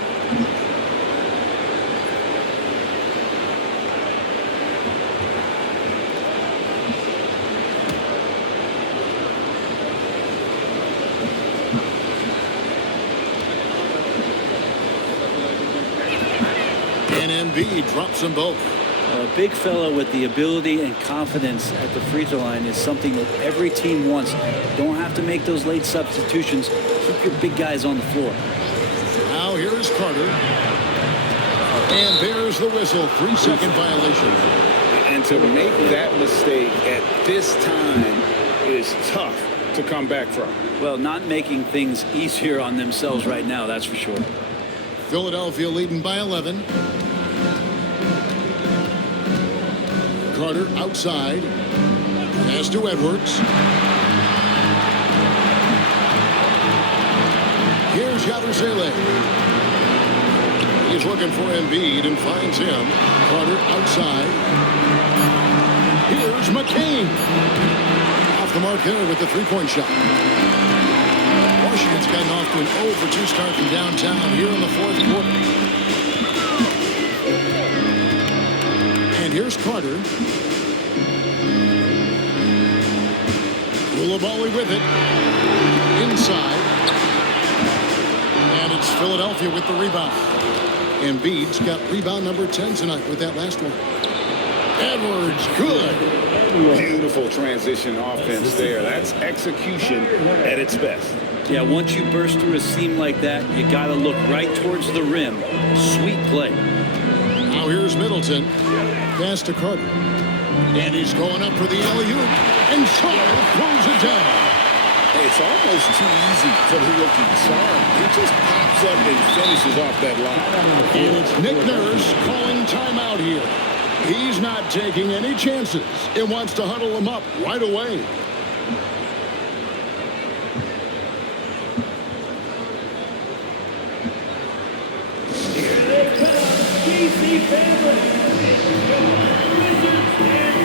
And Embiid drops them both. A big fella with the ability and confidence at the free throw line is something that every team wants. Don't have to make those late substitutions. Keep your big guys on the floor. Now Now here's Carter. And there's the whistle. 3-second violation. And to make that mistake at this time is tough to come back from. Well, not making things easier on themselves right now, that's for sure. Philadelphia leading by 11. Carter outside. Pass to Edwards. Here's Yabusele. He's looking for Embiid and finds him. Carter outside. Here's McCain. Off the mark there with the three-point shot. Washington's gotten off to an 0-for-2 start from downtown here in the fourth quarter. And here's Carter. Koulibaly with it. Inside. And it's Philadelphia with the rebound. Embiid's got rebound number 10 tonight with that last one. Edwards, good. Beautiful transition offense there. That's execution at its best. Yeah, once you burst through a seam like that, you got to look right towards the rim. Sweet play. Now here's Middleton. Pass to Carter. And he's going up for the alley-oop. And Charles throws it down. It's almost too easy for the rookie. Sorry, he just pops up and finishes off that line. And it's Nick Nurse calling timeout here. He's not taking any chances and wants to huddle them up right away. Here they come, DC family. Wizards answer.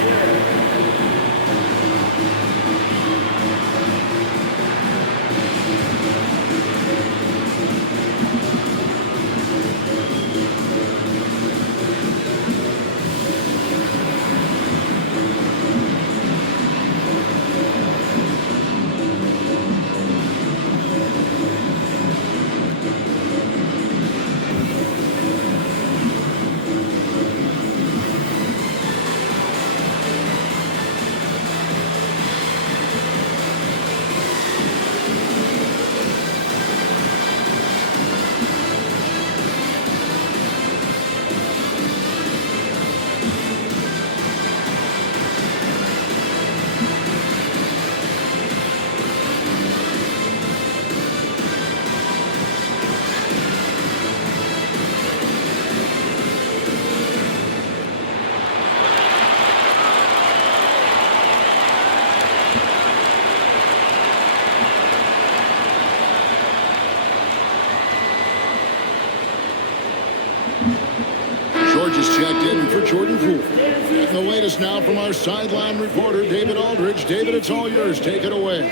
George is checked in for Jordan Poole. And the latest now from our sideline reporter, David Aldridge. David, it's all yours. Take it away.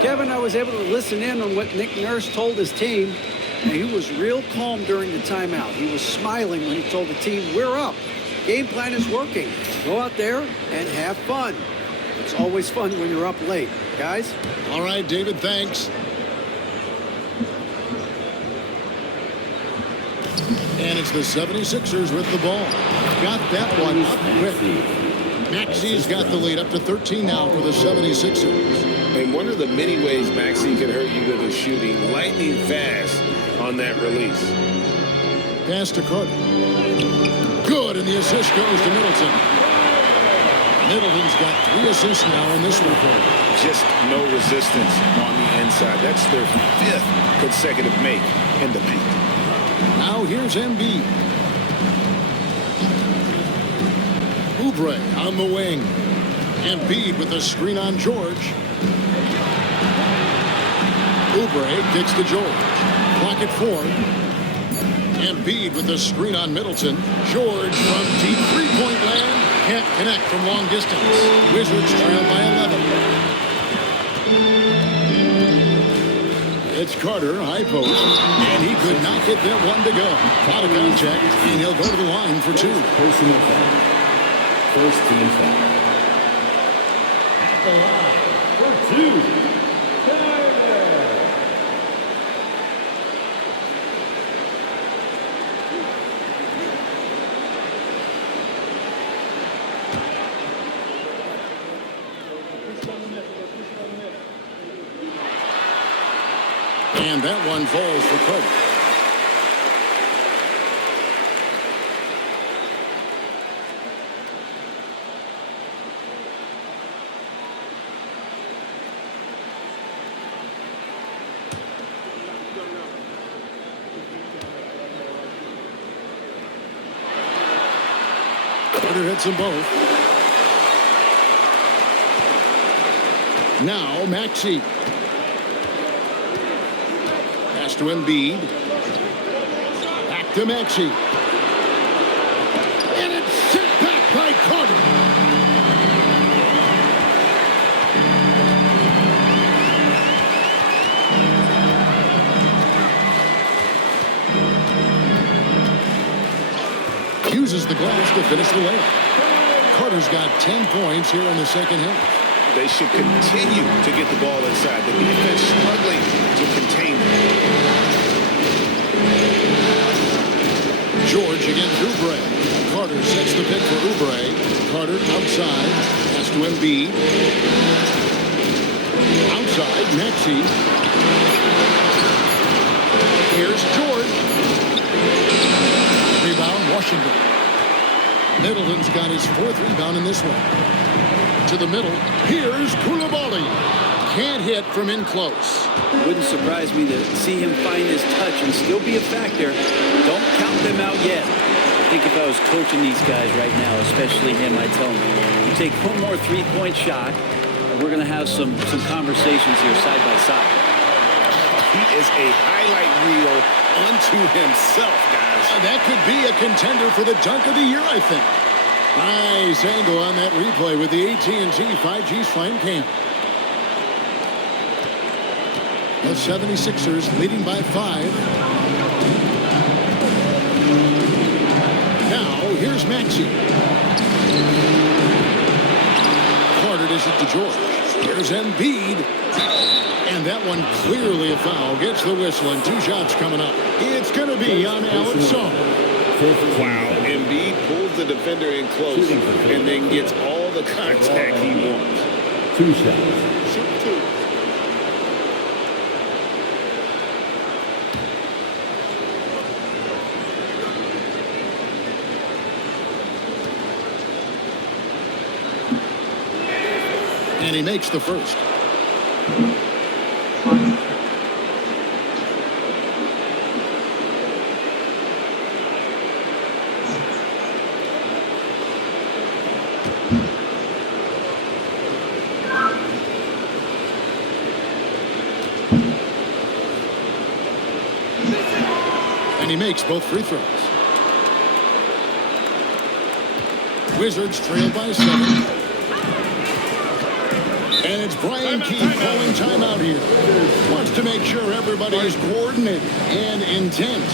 Kevin, I was able to listen in on what Nick Nurse told his team, and he was real calm during the timeout. He was smiling when he told the team, we're up. Game plan is working. Go out there and have fun. It's always fun when you're up late. Guys? All right, David, thanks. And it's the 76ers with the ball. Got that one up quick. Maxi's got the lead up to 13 now for the 76ers. And one of the many ways Maxey can hurt you with his shooting, lightning fast on that release. Pass to Carter. Good, and the assist goes to Middleton. Middleton's got 3 assists now in this one. Just no resistance on the inside. That's their 5th consecutive make in the paint. Now here's Embiid. Oubre on the wing. Embiid with a screen on George. Oubre kicks to George. Clock at 4. Embiid with a screen on Middleton. George from deep three-point land. Can't connect from long distance. Wizards trail by 11. It's Carter, high post, and he could not get that one to go. Out of contact, and he'll go to the line for 2. Personal foul. First team foul. At the line for 2. Carter. And that one falls for Carter. Carter hits them both. Now Maxey. Pass to Embiid. Back to Maxey. And it's sent back by Carter. Uses the glass to finish the layup. Carter's got 10 points here in the second half. They should continue to get the ball inside. The defense struggling to contain it. George against Oubre. Carter sets the pick for Oubre. Carter outside. Pass to Embiid. Outside, Maxey. Here's George. Rebound, Washington. Middleton's got his 4th rebound in this one. To the middle. Here's Coulibaly. Can't hit from in close. Wouldn't surprise me to see him find his touch and still be a factor. Don't count them out yet. I think if I was coaching these guys right now, especially him, I'd tell him, you take one more three-point shot, and we're going to have some conversations here side by side. He is a highlight reel unto himself, guys. That could be a contender for the dunk of the year, I think. Nice angle on that replay with the AT&T 5G Slam Cam. The 76ers leading by 5. Now, here's Maxey. Carter dishes it to George. Here's Embiid. And that one clearly a foul. Gets the whistle and 2 shots coming up. It's going to be on Alex Song. Wow, Embiid pulls the defender in close and then gets all the contact he wants. 2 shots. And he makes the first. And he makes both free throws. Wizards trail by 7. And it's Brian Keith calling timeout here. Wants to make sure everybody is coordinated and intent.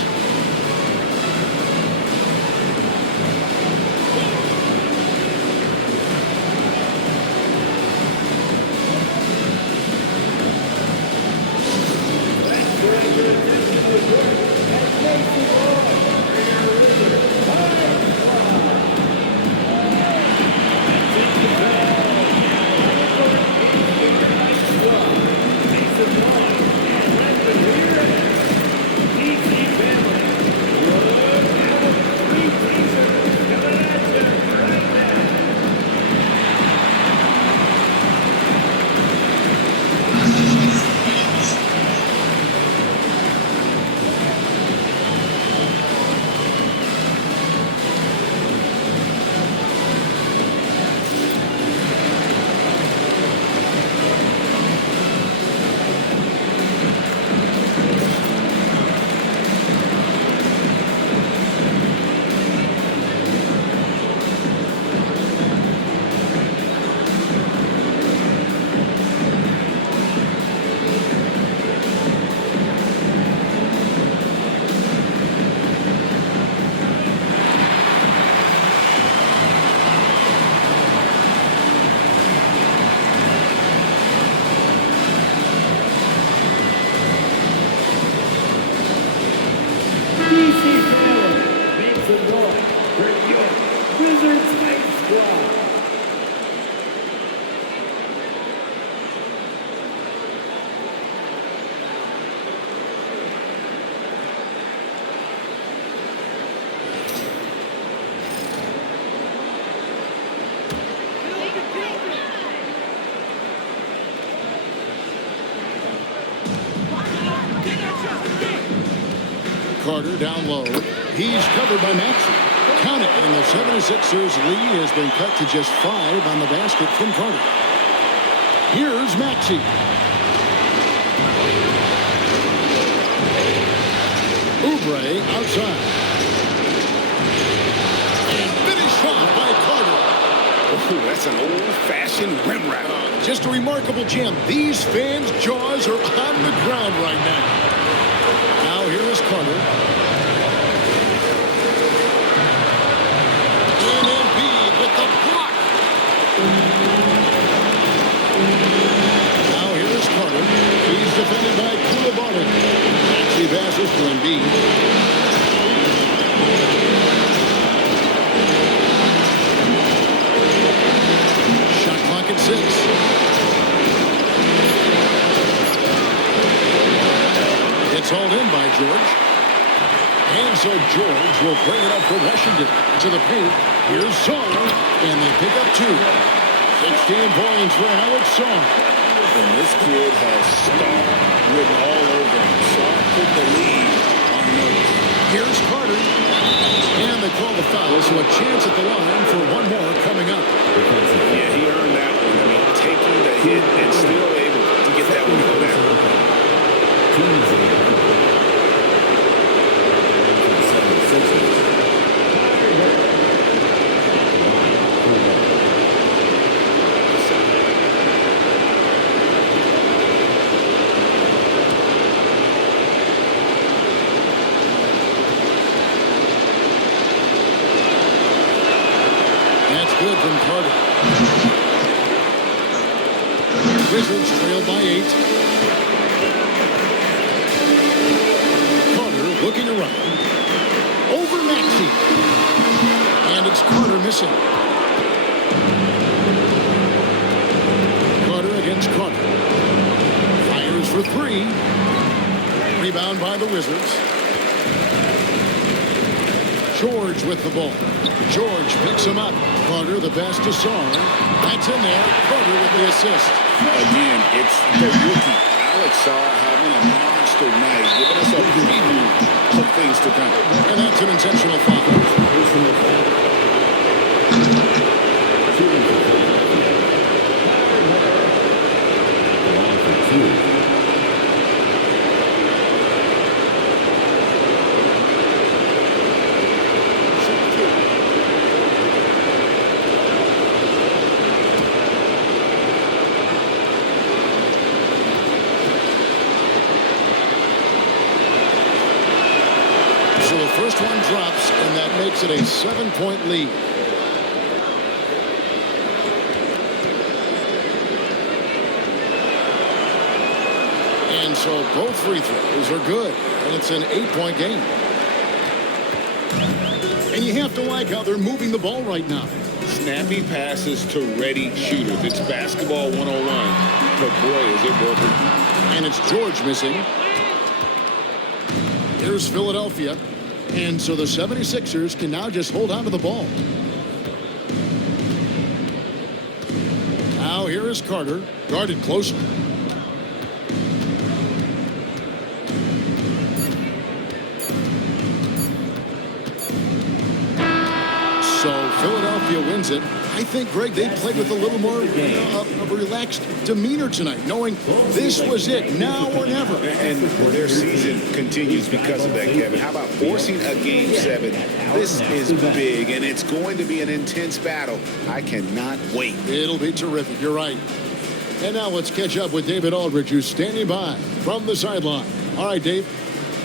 Carter down low. He's covered by Maxey. Count it, and the 76ers lead has been cut to just 5 on the basket from Carter. Here's Maxey. Oubre outside. And finished off by Carter. Ooh, that's an old-fashioned rim wrap. Just a remarkable jam. These fans' jaws are on the ground right now. Now here is Carter. And Embiid with the block. Now here is Carter. He's defended by Koulibaly. He passes to Embiid. Shot clock at 6. It's hauled in by George. And so George will bring it up for Washington. To the paint. Here's Song. And they pick up 2. 16 points for Alex Song. And this kid has star written all over him. Star put the lead on notice. Here's Carter. And they call the foul, so a chance at the line for one more coming up. Yeah, he earned that one. I mean, taking the hit and still able to get that one to go down. Good from Carter. Wizards trailed by 8. Carter looking around. Over Maxey. And it's Carter missing. Carter against Carter. Fires for 3. Rebound by the Wizards. George with the ball. George picks him up. Carter, the best to Song. That's in there. Carter with the assist. Again, it's the rookie, Alex Sarr, having a monster night, giving us a preview of things to come. And that's an intentional foul. First one drops, and that makes it a 7-point lead. And so both free throws are good, and it's an 8-point game. And you have to like how they're moving the ball right now. Snappy passes to ready shooters. It's basketball 101, but boy, is it working. And it's George missing. Here's Philadelphia. And so the 76ers can now just hold on to the ball. Now here is Carter, guarded closer. So Philadelphia wins it. I think, Greg, they played with a little more of a relaxed demeanor tonight, knowing this was it, now or never. And their season continues because of that, Kevin. How about forcing a Game 7? This is big, and it's going to be an intense battle. I cannot wait. It'll be terrific. You're right. And now let's catch up with David Aldridge, who's standing by from the sideline. All right, Dave.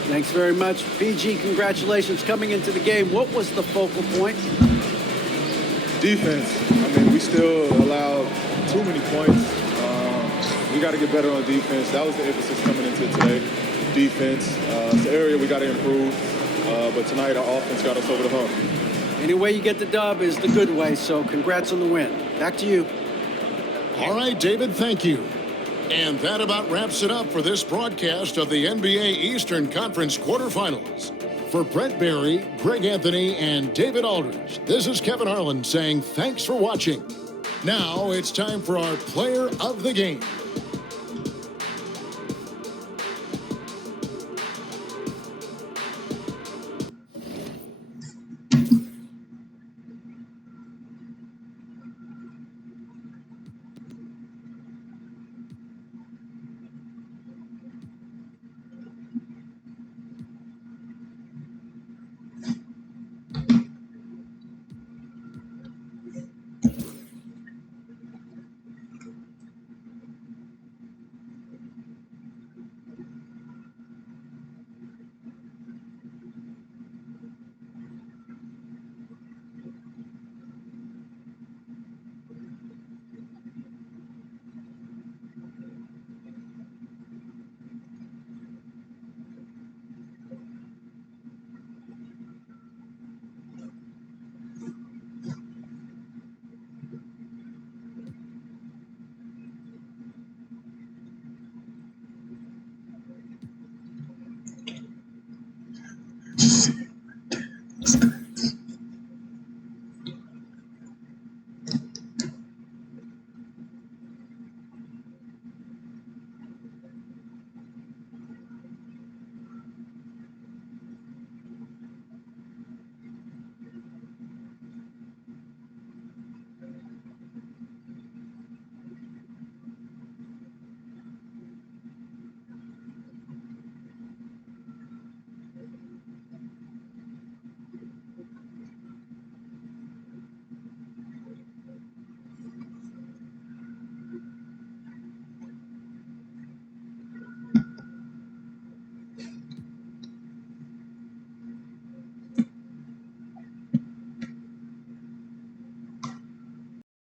Thanks very much. PG, congratulations coming into the game. What was the focal point? Defense. I mean, we still allowed too many points. We got to get better on defense. That was the emphasis coming into today. Defense. It's the area we got to improve. But tonight, our offense got us over the hump. Any way you get the dub is the good way, so congrats on the win. Back to you. All right, David, thank you. And that about wraps it up for this broadcast of the NBA Eastern Conference quarterfinals. For Brent Barry, Greg Anthony, and David Aldridge, this is Kevin Harlan saying thanks for watching. Now it's time for our player of the game.